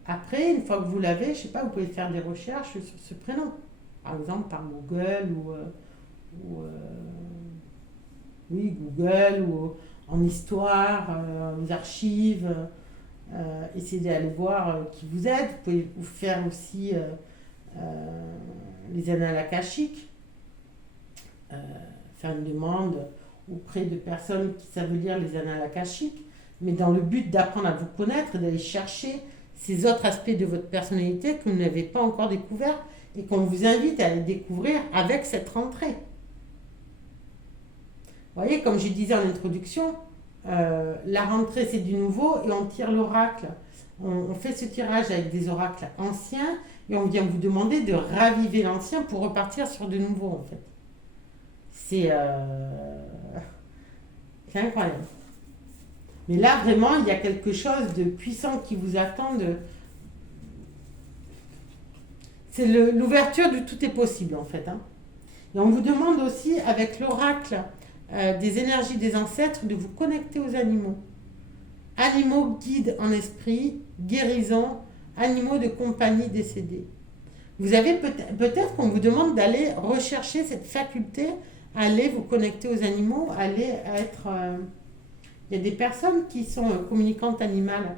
Après, une fois que vous l'avez, je sais pas, vous pouvez faire des recherches sur ce prénom. Par exemple, par Google Google ou en histoire, aux archives. Essayez d'aller voir qui vous êtes. Vous pouvez vous faire aussi les annales akashiques. Faire une demande auprès de personnes qui savent lire les annales akashiques, mais dans le but d'apprendre à vous connaître, d'aller chercher ces autres aspects de votre personnalité que vous n'avez pas encore découverts et qu'on vous invite à les découvrir avec cette rentrée. voyez, comme je disais en introduction, la rentrée c'est du nouveau et on tire l'oracle. On fait ce tirage avec des oracles anciens et on vient vous demander de raviver l'ancien pour repartir sur de nouveau en fait. C'est incroyable. Mais là vraiment il y a quelque chose de puissant qui vous attend. C'est l'ouverture du tout est possible en fait. Hein. Et on vous demande aussi avec l'oracle des énergies des ancêtres de vous connecter aux animaux. Animaux guides en esprit, guérison, animaux de compagnie décédés. Vous avez peut-être qu'on vous demande d'aller rechercher cette faculté, aller vous connecter aux animaux, aller être... il y a des personnes qui sont communicantes animales.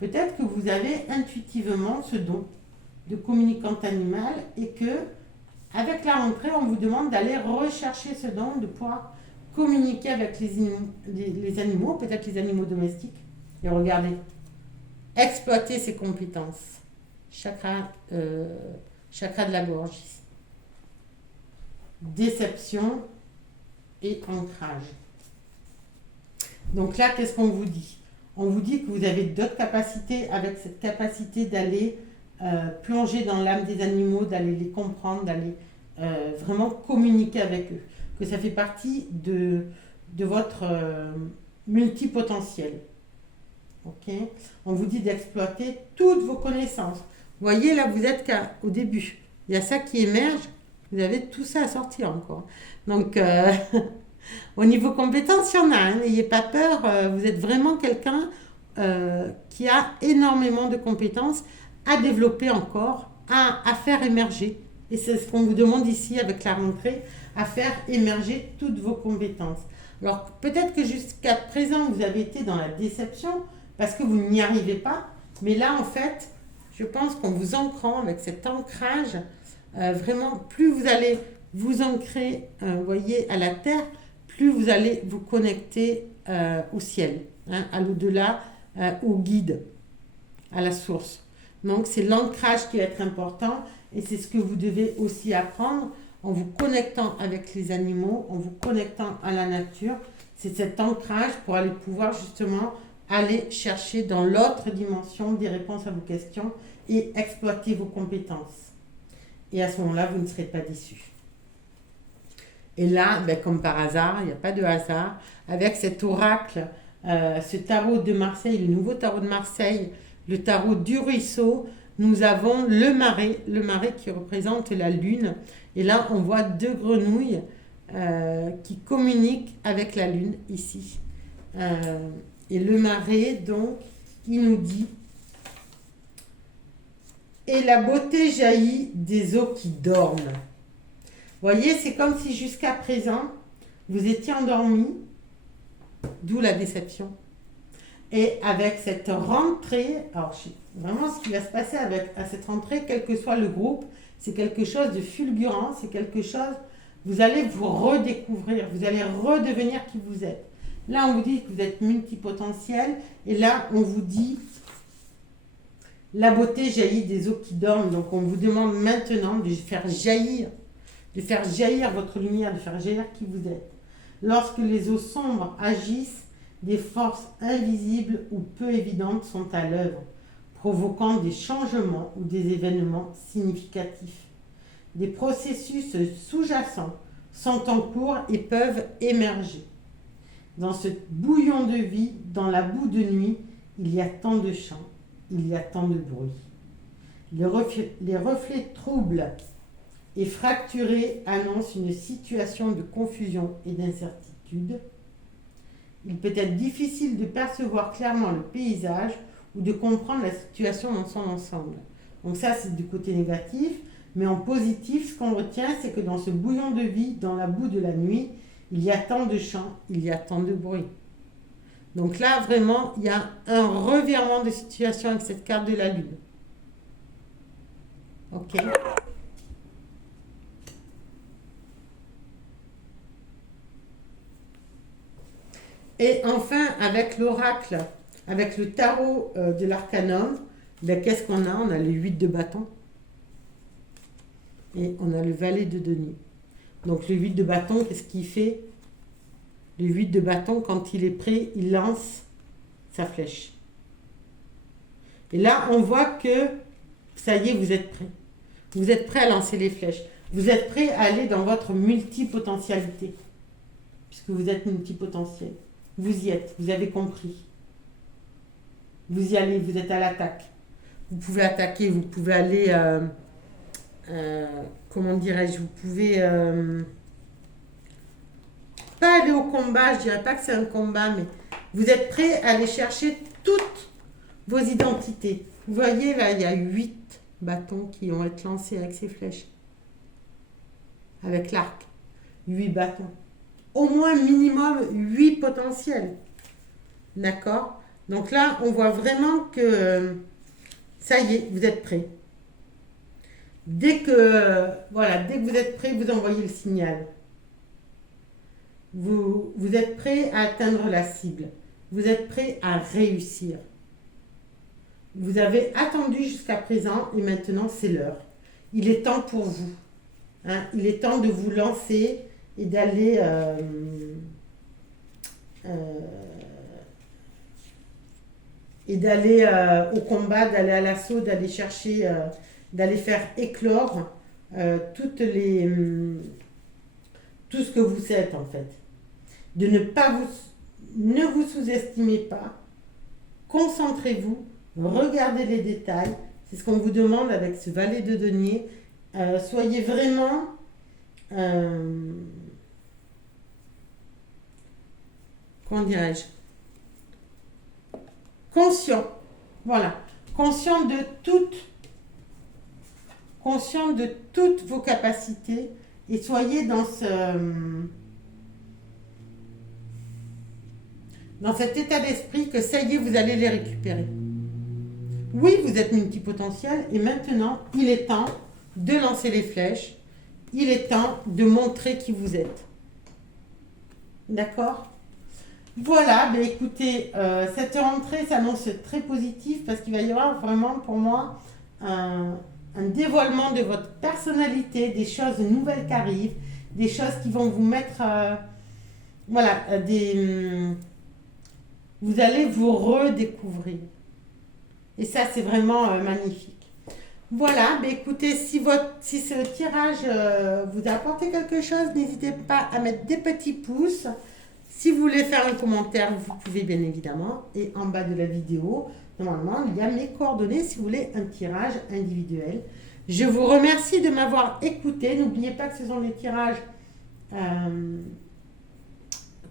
Peut-être que vous avez intuitivement ce don de communicante animale et que avec la rentrée, on vous demande d'aller rechercher ce don, de pouvoir communiquer avec les animaux, peut-être les animaux domestiques. Et regardez, exploiter ses compétences. Chakra de la gorge ici. Déception et ancrage. Donc là, qu'est-ce qu'on vous dit? On vous dit que vous avez d'autres capacités avec cette capacité d'aller plonger dans l'âme des animaux, d'aller les comprendre, d'aller vraiment communiquer avec eux. Que ça fait partie de votre multipotentiel. Okay. On vous dit d'exploiter toutes vos connaissances. Vous voyez, là, vous êtes qu'au début. Il y a ça qui émerge. Vous avez tout ça à sortir encore. Donc, au niveau compétence, il y en a. Hein, n'ayez pas peur. Vous êtes vraiment quelqu'un qui a énormément de compétences à développer encore, à faire émerger. Et c'est ce qu'on vous demande ici avec la rentrée, à faire émerger toutes vos compétences. Alors, peut-être que jusqu'à présent, vous avez été dans la déception, parce que vous n'y arrivez pas. Mais là, en fait, je pense qu'en vous ancrant avec cet ancrage, vraiment, plus vous allez vous ancrer, voyez, à la terre, plus vous allez vous connecter au ciel, hein, à l'au-delà, au guide, à la source. Donc, c'est l'ancrage qui va être important et c'est ce que vous devez aussi apprendre en vous connectant avec les animaux, en vous connectant à la nature. C'est cet ancrage pour aller pouvoir justement aller chercher dans l'autre dimension des réponses à vos questions et exploiter vos compétences. Et à ce moment-là, vous ne serez pas déçus. Et là, ben, comme par hasard, il n'y a pas de hasard, avec cet oracle, ce tarot de Marseille, le nouveau tarot de Marseille, le tarot du ruisseau, nous avons le marais qui représente la lune. Et là, on voit deux grenouilles qui communiquent avec la lune ici. Et le marais, donc, il nous dit « Et la beauté jaillit des eaux qui dorment ». Vous voyez, c'est comme si jusqu'à présent, vous étiez endormi, d'où la déception. Et avec cette rentrée, alors vraiment ce qui va se passer à cette rentrée, quel que soit le groupe, c'est quelque chose de fulgurant, c'est quelque chose, vous allez vous redécouvrir, vous allez redevenir qui vous êtes. Là, on vous dit que vous êtes multipotentiel, et là, on vous dit, la beauté jaillit des eaux qui dorment, donc on vous demande maintenant de faire jaillir votre lumière, de faire jaillir qui vous êtes. Lorsque les eaux sombres agissent, des forces invisibles ou peu évidentes sont à l'œuvre, provoquant des changements ou des événements significatifs. Des processus sous-jacents sont en cours et peuvent émerger. Dans ce bouillon de vie, dans la boue de nuit, il y a tant de chants, il y a tant de bruit. Les reflets troubles et fracturés annoncent une situation de confusion et d'incertitude. Il peut être difficile de percevoir clairement le paysage ou de comprendre la situation dans son ensemble. Donc ça, c'est du côté négatif. Mais en positif, ce qu'on retient, c'est que dans ce bouillon de vie, dans la boue de la nuit, il y a tant de chants, il y a tant de bruit. Donc là, vraiment, il y a un revirement de situation avec cette carte de la Lune. Ok. Et enfin, avec l'oracle, avec le tarot de l'arcanum, ben, qu'est-ce qu'on a? On a le 8 de bâton. Et on a le valet de denier. Donc le 8 de bâton, qu'est-ce qu'il fait? Le 8 de bâton, quand il est prêt, il lance sa flèche. Et là, on voit que ça y est, vous êtes prêt. Vous êtes prêt à lancer les flèches. Vous êtes prêt à aller dans votre multipotentialité. Puisque vous êtes multipotentiel. Vous y êtes, vous avez compris. Vous y allez, vous êtes à l'attaque. Vous pouvez attaquer, vous pouvez aller... comment dirais-je, vous pouvez pas aller au combat, je dirais pas que c'est un combat, mais vous êtes prêt à aller chercher toutes vos identités. Vous voyez là, il y a 8 bâtons qui vont être lancés avec ces flèches, avec l'arc. 8 bâtons. Au moins minimum 8 potentiels. D'accord? Donc là, on voit vraiment que ça y est, vous êtes prêts. Dès que vous êtes prêt, vous envoyez le signal. Vous êtes prêt à atteindre la cible. Vous êtes prêt à réussir. Vous avez attendu jusqu'à présent et maintenant c'est l'heure. Il est temps pour vous. Hein, il est temps de vous lancer et d'aller au combat, d'aller à l'assaut, d'aller chercher... d'aller faire éclore tout ce que vous êtes en fait. De ne vous sous-estimez pas, concentrez-vous, regardez les détails, c'est ce qu'on vous demande avec ce valet de denier. Soyez vraiment comment dirais-je, conscient, voilà, conscient de toutes vos capacités et soyez dans cet état d'esprit que ça y est, vous allez les récupérer. Oui, vous êtes multipotentiel et maintenant, il est temps de lancer les flèches. Il est temps de montrer qui vous êtes. D'accord ? Voilà, ben écoutez, cette rentrée s'annonce très positive parce qu'il va y avoir vraiment pour moi un dévoilement de votre personnalité, des choses nouvelles qui arrivent, des choses qui vont vous mettre, vous allez vous redécouvrir. Et ça, c'est vraiment magnifique. Voilà, ben écoutez, si ce tirage vous a apporté quelque chose, n'hésitez pas à mettre des petits pouces. Si vous voulez faire un commentaire, vous pouvez bien évidemment. Et en bas de la vidéo, normalement, il y a mes coordonnées si vous voulez un tirage individuel. Je vous remercie de m'avoir écouté. N'oubliez pas que ce sont des tirages,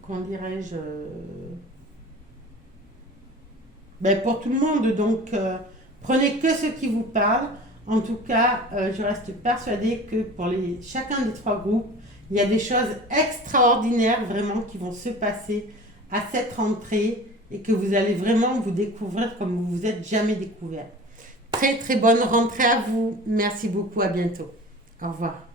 comment dirais-je, pour tout le monde. Donc, prenez que ce qui vous parle. En tout cas, je reste persuadée que pour chacun des 3 groupes, il y a des choses extraordinaires vraiment qui vont se passer à cette rentrée et que vous allez vraiment vous découvrir comme vous vous êtes jamais découvert. Très très bonne rentrée à vous. Merci beaucoup, à bientôt. Au revoir.